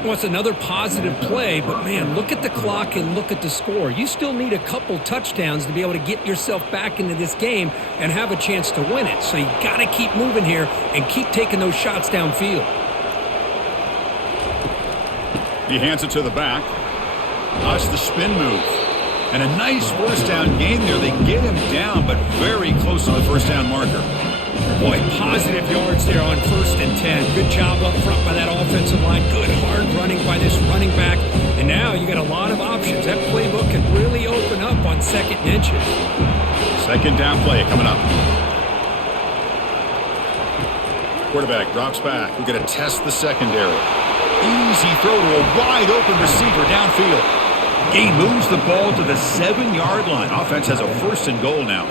Well, it's another positive play, but man, look at the clock and look at the score. You still need a couple touchdowns to be able to get yourself back into this game and have a chance to win it. So you got to keep moving here and keep taking those shots downfield. He hands it to the back. That's the spin move. And a nice first down gain there. They get him down, but very close to the first down marker. Boy, positive yards there on 1st and 10. Good job up front by that offensive line. Good hard running by this running back. And now you got a lot of options. That playbook can really open up on 2nd and inches. Second down play coming up. Quarterback drops back. We're going to test the secondary. Easy throw to a wide open receiver downfield. Gain moves the ball to the 7-yard line. Offense has a 1st and goal now.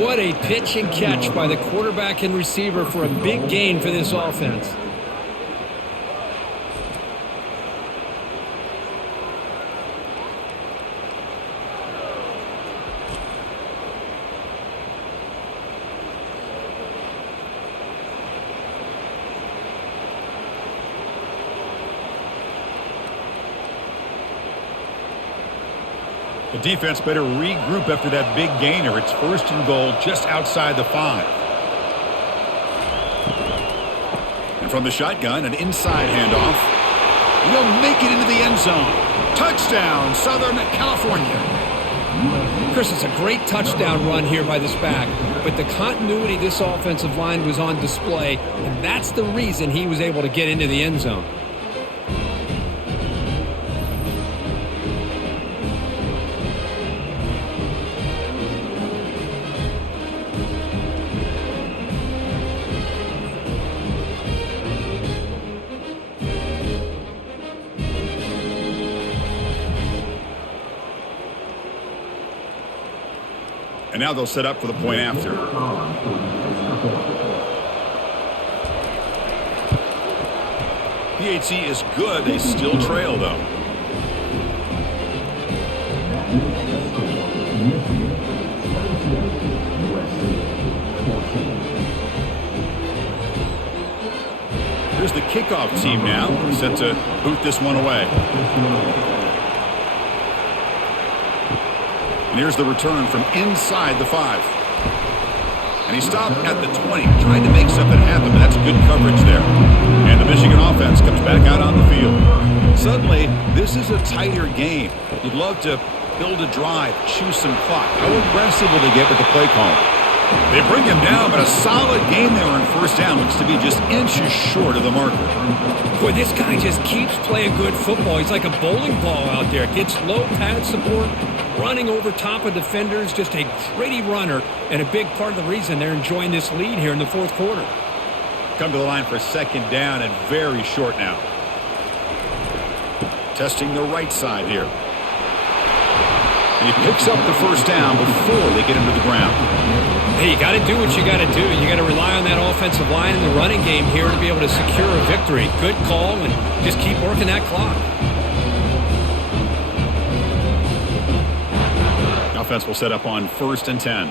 What a pitch and catch by the quarterback and receiver for a big gain for this offense. The defense better regroup after that big gainer. It's 1st and goal just outside the 5. And from the shotgun, an inside handoff. He'll make it into the end zone. Touchdown, Southern California. Chris, it's a great touchdown run here by this back, but the continuity of this offensive line was on display, and that's the reason he was able to get into the end zone. And now they'll set up for the point after. PHC is good. They still trail, though. Here's the kickoff team now, set to boot this one away. And here's the return from inside the 5. And he stopped at the 20, trying to make something happen, but that's good coverage there. And the Michigan offense comes back out on the field. Suddenly, this is a tighter game. You'd love to build a drive, choose some clock. How aggressive will they get with the play call? They bring him down, but a solid game there on 1st down. Looks to be just inches short of the marker. Boy, this guy just keeps playing good football. He's like a bowling ball out there. Gets low pad support, running over top of defenders, just a gritty runner, and a big part of the reason they're enjoying this lead here in the 4th quarter. Come to the line for 2nd down and very short now. Testing the right side here. And he picks up the 1st down before they get him to the ground. Hey, you got to do what you got to do. You got to rely on that offensive line in the running game here to be able to secure a victory. Good call, and just keep working that clock. Offense will set up on 1st and 10.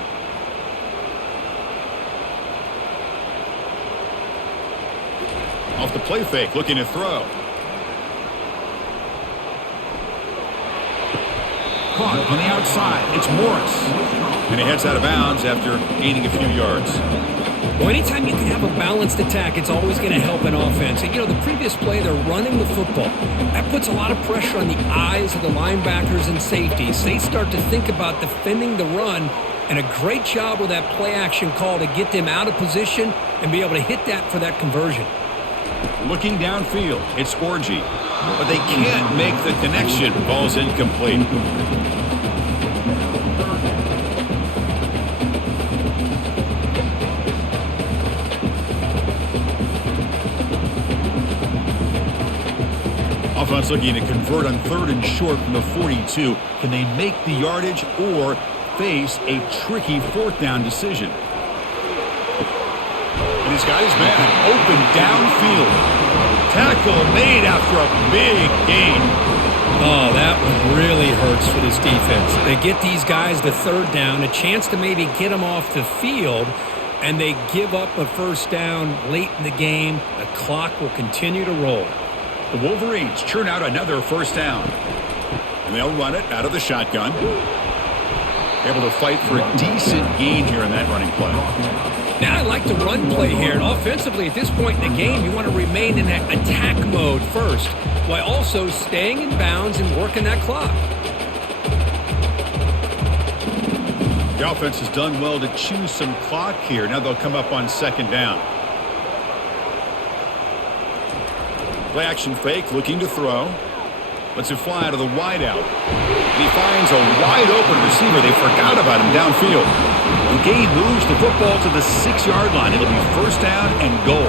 Off the play fake, looking to throw. Caught on the outside. It's Morris. And he heads out of bounds after gaining a few yards. Well, anytime you can have a balanced attack, it's always going to help an offense. And, you know, the previous play, they're running the football. That puts a lot of pressure on the eyes of the linebackers and safeties. They start to think about defending the run, and a great job with that play action call to get them out of position and be able to hit that for that conversion. Looking downfield, it's Orgy. But they can't make the connection. Ball's incomplete. Offense looking to convert on 3rd and short from the 42. Can they make the yardage or face a tricky 4th down decision? And he's got his man open downfield. Tackle made after a big gain. Oh, that one really hurts for this defense. They get these guys to 3rd down, a chance to maybe get them off the field, and they give up a 1st down late in the game. The clock will continue to roll. The Wolverines churn out another 1st down. And they'll run it out of the shotgun. Able to fight for a decent gain here in that running play. Now I like the run play here. And offensively, at this point in the game, you want to remain in that attack mode first, while also staying in bounds and working that clock. The offense has done well to choose some clock here. Now they'll come up on 2nd down. Play action fake, looking to throw. Lets it fly out of the wideout. And he finds a wide open receiver. They forgot about him downfield. The gain moves the football to the 6-yard line. It'll be 1st down and goal.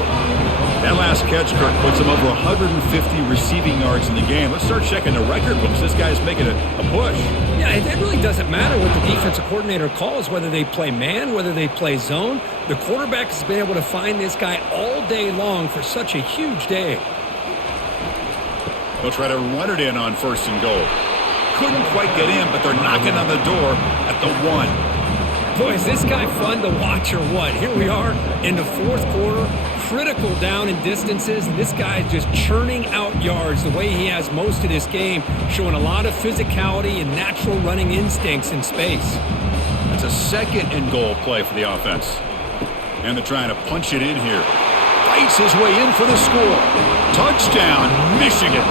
That last catch, Kirk, puts him over 150 receiving yards in the game. Let's start checking the record books. This guy's making a push. Yeah, it really doesn't matter what the defensive coordinator calls, whether they play man, whether they play zone. The quarterback has been able to find this guy all day long for such a huge day. They'll try to run it in on 1st and goal. Couldn't quite get in, but they're knocking on the door at the 1. Boy, is this guy fun to watch or what? Here we are in the fourth quarter, critical down and distances, and this guy is just churning out yards the way he has most of this game, showing a lot of physicality and natural running instincts in space. That's a second and goal play for the offense. And they're trying to punch it in here. Fights his way in for the score. Touchdown, Michigan.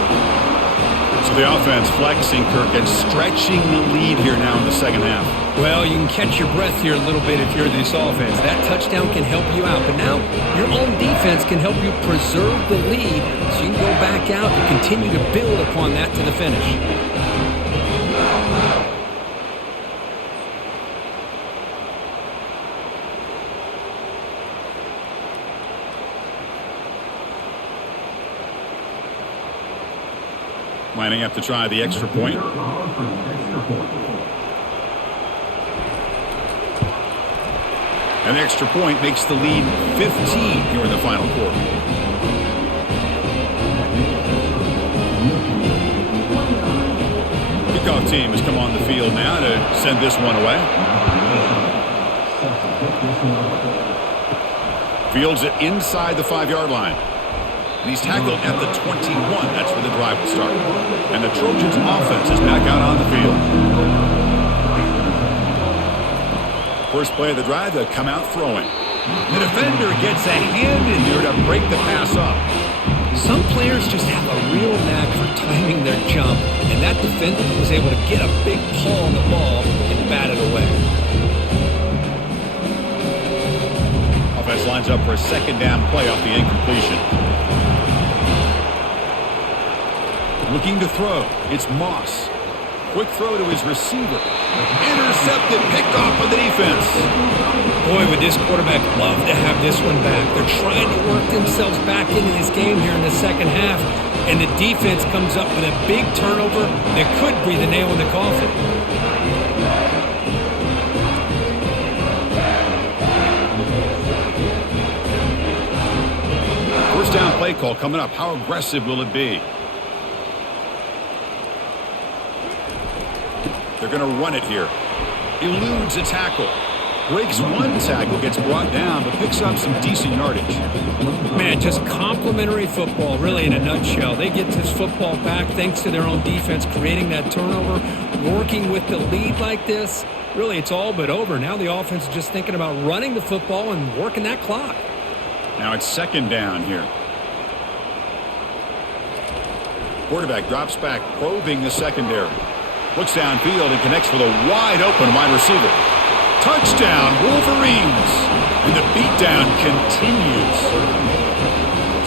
So the offense flexing, Kirk, and stretching the lead here now in the second half. Well, you can catch your breath here a little bit if you're this offense. That touchdown can help you out. But now your own defense can help you preserve the lead so you can go back out and continue to build upon that to the finish. Lining up to try the extra point. An extra point makes the lead 15 here in the final quarter. Kickoff team has come on the field now to send this one away. Fields it inside the 5-yard line. And he's tackled at the 21. That's where the drive will start. And the Trojans' offense is back out on the field. First play of the drive, they'll come out throwing. The defender gets a hand in there to break the pass up. Some players just have a real knack for timing their jump, and that defender was able to get a big paw on the ball and bat it away. Offense lines up for a second down play off the incompletion. Looking to throw. It's Moss. Quick throw to his receiver. Intercepted, picked off by the defense. Boy, would this quarterback love to have this one back. They're trying to work themselves back into this game here in the second half, and the defense comes up with a big turnover that could be the nail in the coffin. First down play call coming up. How aggressive will it be? They're going to run it here. Eludes a tackle. Breaks one tackle, gets brought down, but picks up some decent yardage. Man, just complimentary football, really, in a nutshell. They get this football back thanks to their own defense, creating that turnover, working with the lead like this. Really, it's all but over. Now the offense is just thinking about running the football and working that clock. Now it's second down here. Quarterback drops back, probing the secondary. Looks downfield and connects with a wide-open wide receiver. Touchdown, Wolverines! And the beatdown continues.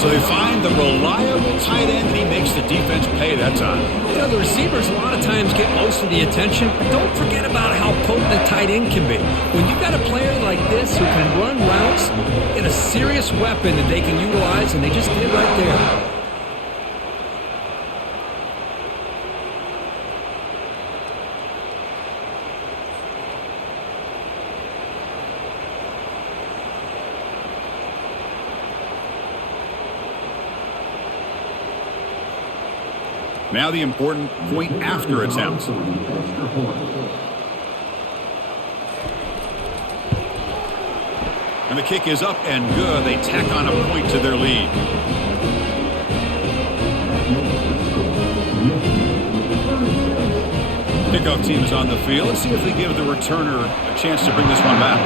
So they find the reliable tight end, and he makes the defense pay that time. You know, the receivers a lot of times get most of the attention, but don't forget about how potent a tight end can be. When you've got a player like this who can run routes, get a serious weapon that they can utilize, and they just did right there. Now the important point after attempt. And the kick is up and good. They tack on a point to their lead. Kickoff team is on the field. Let's see if they give the returner a chance to bring this one back.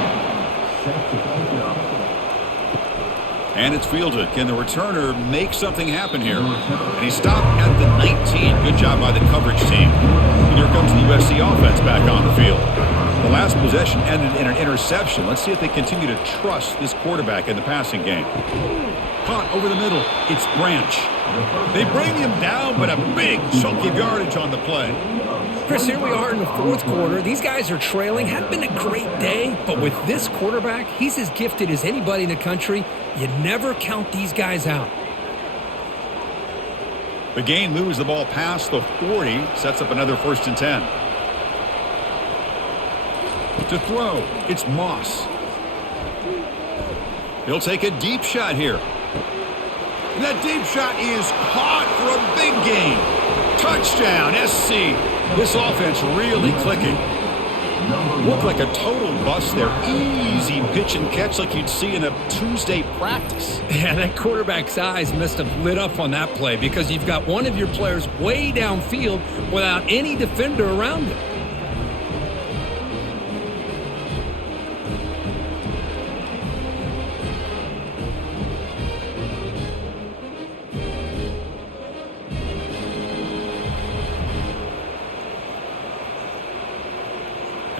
And it's fielded. Can the returner make something happen here? And he stopped at the 19. Good job by the coverage team. And here comes the USC offense back on the field. The last possession ended in an interception. Let's see if they continue to trust this quarterback in the passing game. Caught over the middle. It's Branch. They bring him down, but a big chunk of yardage on the play. Chris, here we are in the fourth quarter. These guys are trailing. Hadn't been a great day, but with this quarterback, he's as gifted as anybody in the country. You never count these guys out. The gain moves the ball past the 40, sets up another 1st and 10. To throw, it's Moss. He'll take a deep shot here. And that deep shot is caught for a big gain. Touchdown, SC. This offense really clicking. Looked like a total bust there. Easy pitch and catch like you'd see in a Tuesday practice. Yeah, that quarterback's eyes must have lit up on that play because you've got one of your players way downfield without any defender around him.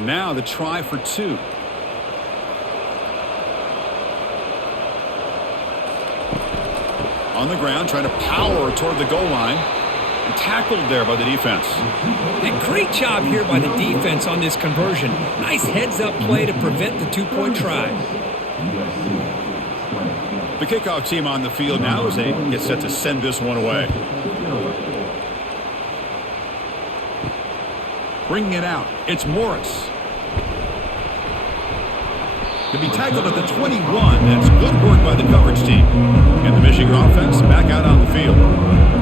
Now the try for 2. On the ground, trying to power toward the goal line. And tackled there by the defense. And great job here by the defense on this conversion. Nice heads-up play to prevent the 2-point try. The kickoff team on the field now as they get set to send this one away. Bringing it out, it's Morris. To be tackled at the 21, that's good work by the coverage team. And the Michigan offense back out on the field.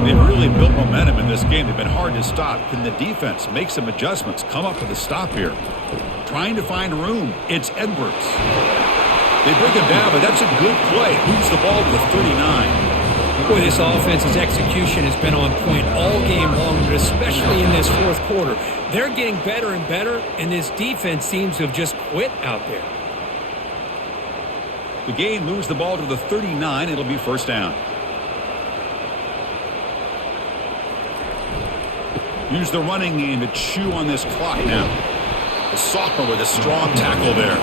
They've really built momentum in this game. They've been hard to stop. Can the defense make some adjustments, come up with a stop here? Trying to find room, it's Edwards. They break him down, but that's a good play. Moves the ball to the 39. Boy, this offense's execution has been on point all game long, but especially in this fourth quarter. They're getting better and better, and this defense seems to have just quit out there. The gain moves the ball to the 39. It'll be first down. Use the running game to chew on this clock now. The sophomore with a strong tackle there.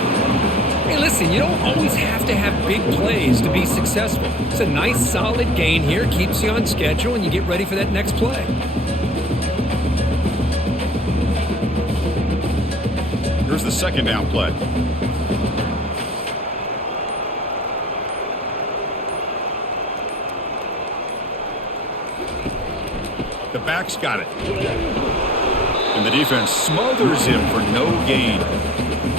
Hey, listen, you don't always have to have big plays to be successful. It's a nice, solid gain here. Keeps you on schedule, and you get ready for that next play. Here's the second down play. The back's got it. And the defense smothers him for no gain.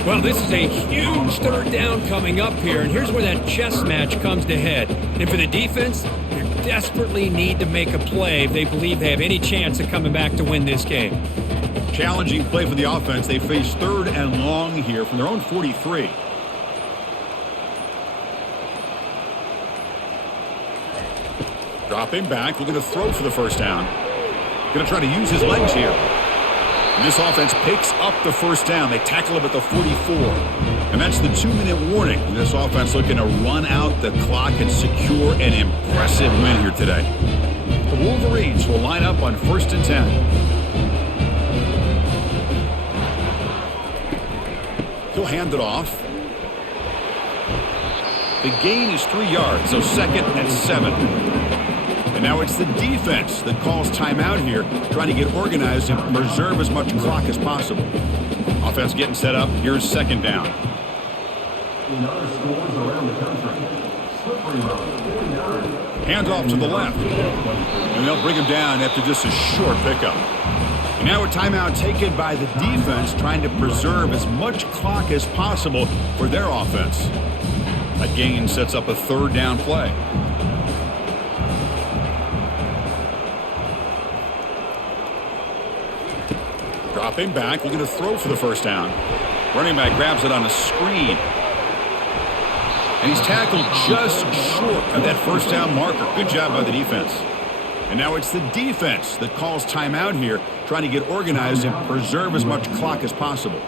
Well, this is a huge third down coming up here, and here's where that chess match comes to head. And for the defense, they desperately need to make a play if they believe they have any chance of coming back to win this game. Challenging play for the offense. They face 3rd and long here from their own 43. Dropping back, looking to throw for the first down. Going to try to use his legs here. And this offense picks up the first down. They tackle him at the 44. And that's the 2-minute warning. And this offense looking to run out the clock and secure an impressive win here today. The Wolverines will line up on 1st and 10. He'll hand it off. The gain is 3 yards, so 2nd and 7. And now it's the defense that calls timeout here, trying to get organized and preserve as much clock as possible. Offense getting set up. Here's 2nd down. Hands off to the left. And they'll bring him down after just a short pickup. And now a timeout taken by the defense, trying to preserve as much clock as possible for their offense. That gain sets up a 3rd down play. Dropping back, looking to throw for the first down. Running back grabs it on a screen. And he's tackled just short of that first down marker. Good job by the defense. And now it's the defense that calls timeout here, trying to get organized and preserve as much clock as possible.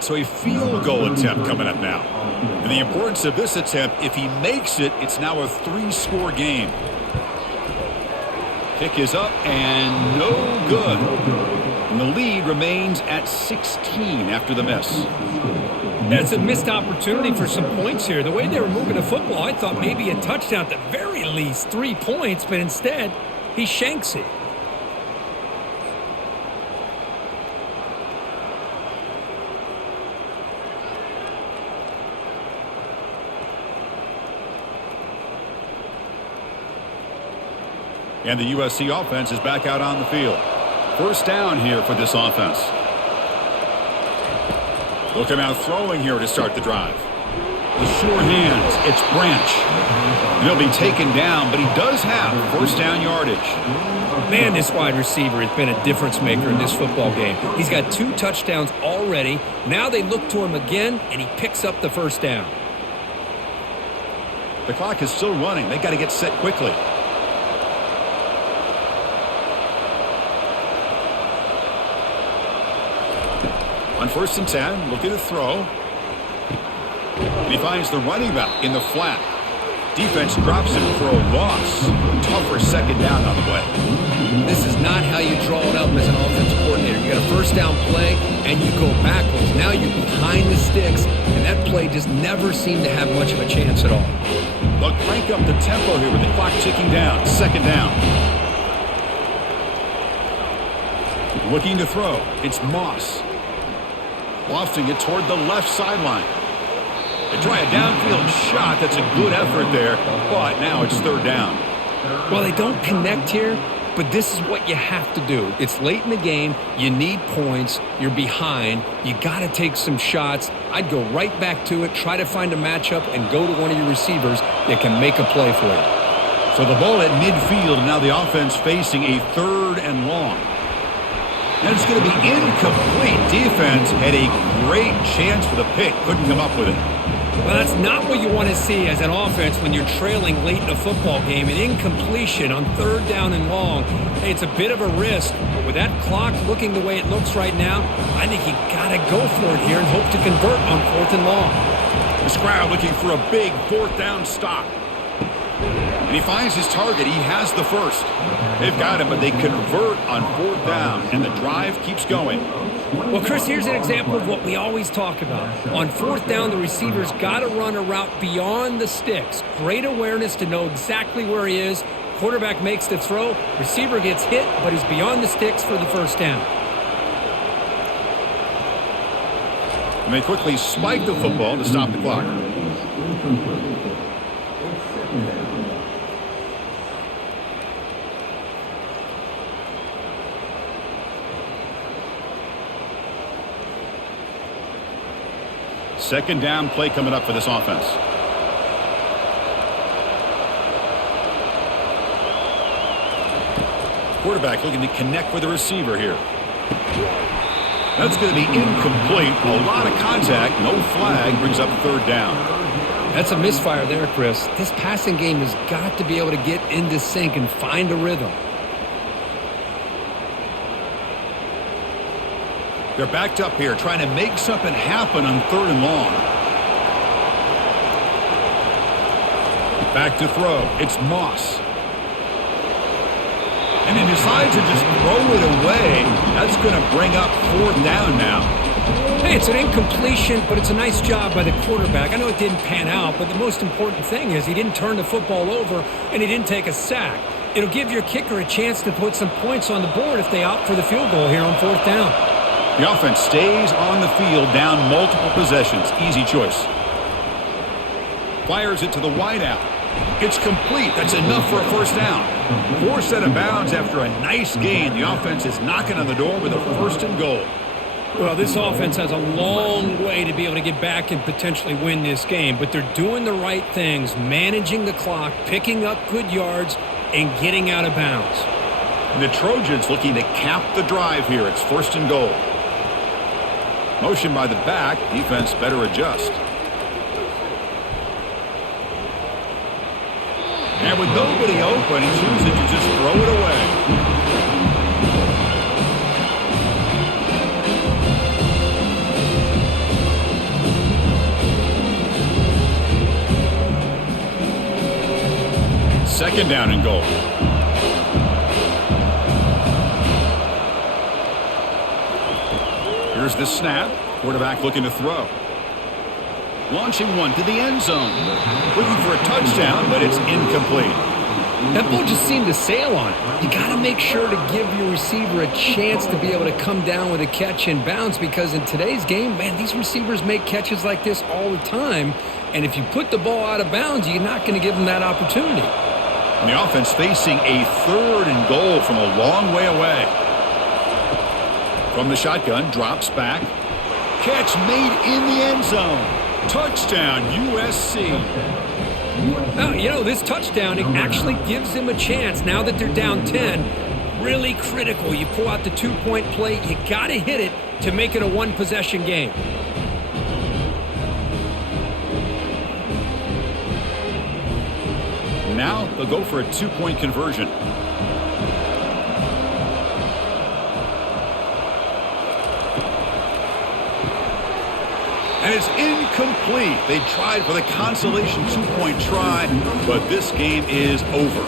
So a field goal attempt coming up now. And the importance of this attempt, if he makes it, it's now a 3-score game. Kick is up and no good. And the lead remains at 16 after the miss. That's a missed opportunity for some points here. The way they were moving the football, I thought maybe a touchdown, at the very least 3 points, but instead, he shanks it. And the USC offense is back out on the field. First down here for this offense. Looking out throwing here to start the drive. The sure hands. It's Branch. He'll be taken down, but he does have first down yardage. Man, this wide receiver has been a difference maker in this football game. He's got 2 touchdowns already. Now they look to him again, and he picks up the first down. The clock is still running. They got to get set quickly. On 1st and 10, looking to throw. He finds the running back in the flat. Defense drops him for a loss. Tougher second down on the way. This is not how you draw it up as an offensive coordinator. You got a first down play, and you go backwards. Now you're behind the sticks, and that play just never seemed to have much of a chance at all. They'll crank up the tempo here with the clock ticking down. Second down. Looking to throw. It's Moss. Lofting it toward the left sideline. They try a downfield shot. That's a good effort there, but now it's 3rd down. Well, they don't connect here, but this is what you have to do. It's late in the game. You need points. You're behind. You got to take some shots. I'd go right back to it, try to find a matchup, and go to one of your receivers that can make a play for you. So the ball at midfield, and now the offense facing a 3rd and long. And it's going to be incomplete. Defense had a great chance for the pick. Couldn't come up with it. Well, that's not what you want to see as an offense when you're trailing late in a football game. An incompletion on 3rd down and long. Hey, it's a bit of a risk, but with that clock looking the way it looks right now, I think you got to go for it here and hope to convert on 4th and long. The crowd looking for a big 4th down stop. And he finds his target. He has the first. They've got him, but they convert on 4th down, and the drive keeps going. Well, Chris, here's an example of what we always talk about. On 4th down, the receiver's got to run a route beyond the sticks. Great awareness to know exactly where he is. Quarterback makes the throw. Receiver gets hit, but is beyond the sticks for the first down. And they quickly spike the football to stop the clock. Second down play coming up for this offense. Quarterback looking to connect with the receiver here. That's going to be incomplete. A lot of contact. No flag. Brings up 3rd down. That's a misfire there, Chris. This passing game has got to be able to get into sync and find a rhythm. They're backed up here trying to make something happen on 3rd and long. Back to throw. It's Moss. And he decides to just throw it away. That's going to bring up 4th down now. Hey, it's an incompletion, but it's a nice job by the quarterback. I know it didn't pan out, but the most important thing is he didn't turn the football over and he didn't take a sack. It'll give your kicker a chance to put some points on the board if they opt for the field goal here on 4th down. The offense stays on the field, down multiple possessions. Easy choice. Fires it to the wideout. It's complete. That's enough for a first down. 4th set of bounds after a nice gain. The offense is knocking on the door with a 1st and goal. Well, this offense has a long way to be able to get back and potentially win this game, but they're doing the right things, managing the clock, picking up good yards, and getting out of bounds. And the Trojans looking to cap the drive here. It's 1st and goal. Motion by the back. Defense better adjust. And with nobody open, he chooses to just throw it away. Second down and goal. Here's the snap. Quarterback looking to throw. Launching one to the end zone. Looking for a touchdown, but it's incomplete. That ball just seemed to sail on it. You got to make sure to give your receiver a chance to be able to come down with a catch and bounce, because in today's game, man, these receivers make catches like this all the time. And if you put the ball out of bounds, you're not going to give them that opportunity. And the offense facing a 3rd and goal from a long way away. From the shotgun, drops back. Catch made in the end zone. Touchdown, USC. Well, you know, this touchdown, it actually gives them a chance now that they're down 10. Really critical. You pull out the 2-point play. You got to hit it to make it a one-possession game. Now they'll go for a 2-point conversion. And it's incomplete. They tried for the consolation 2-point try, but this game is over.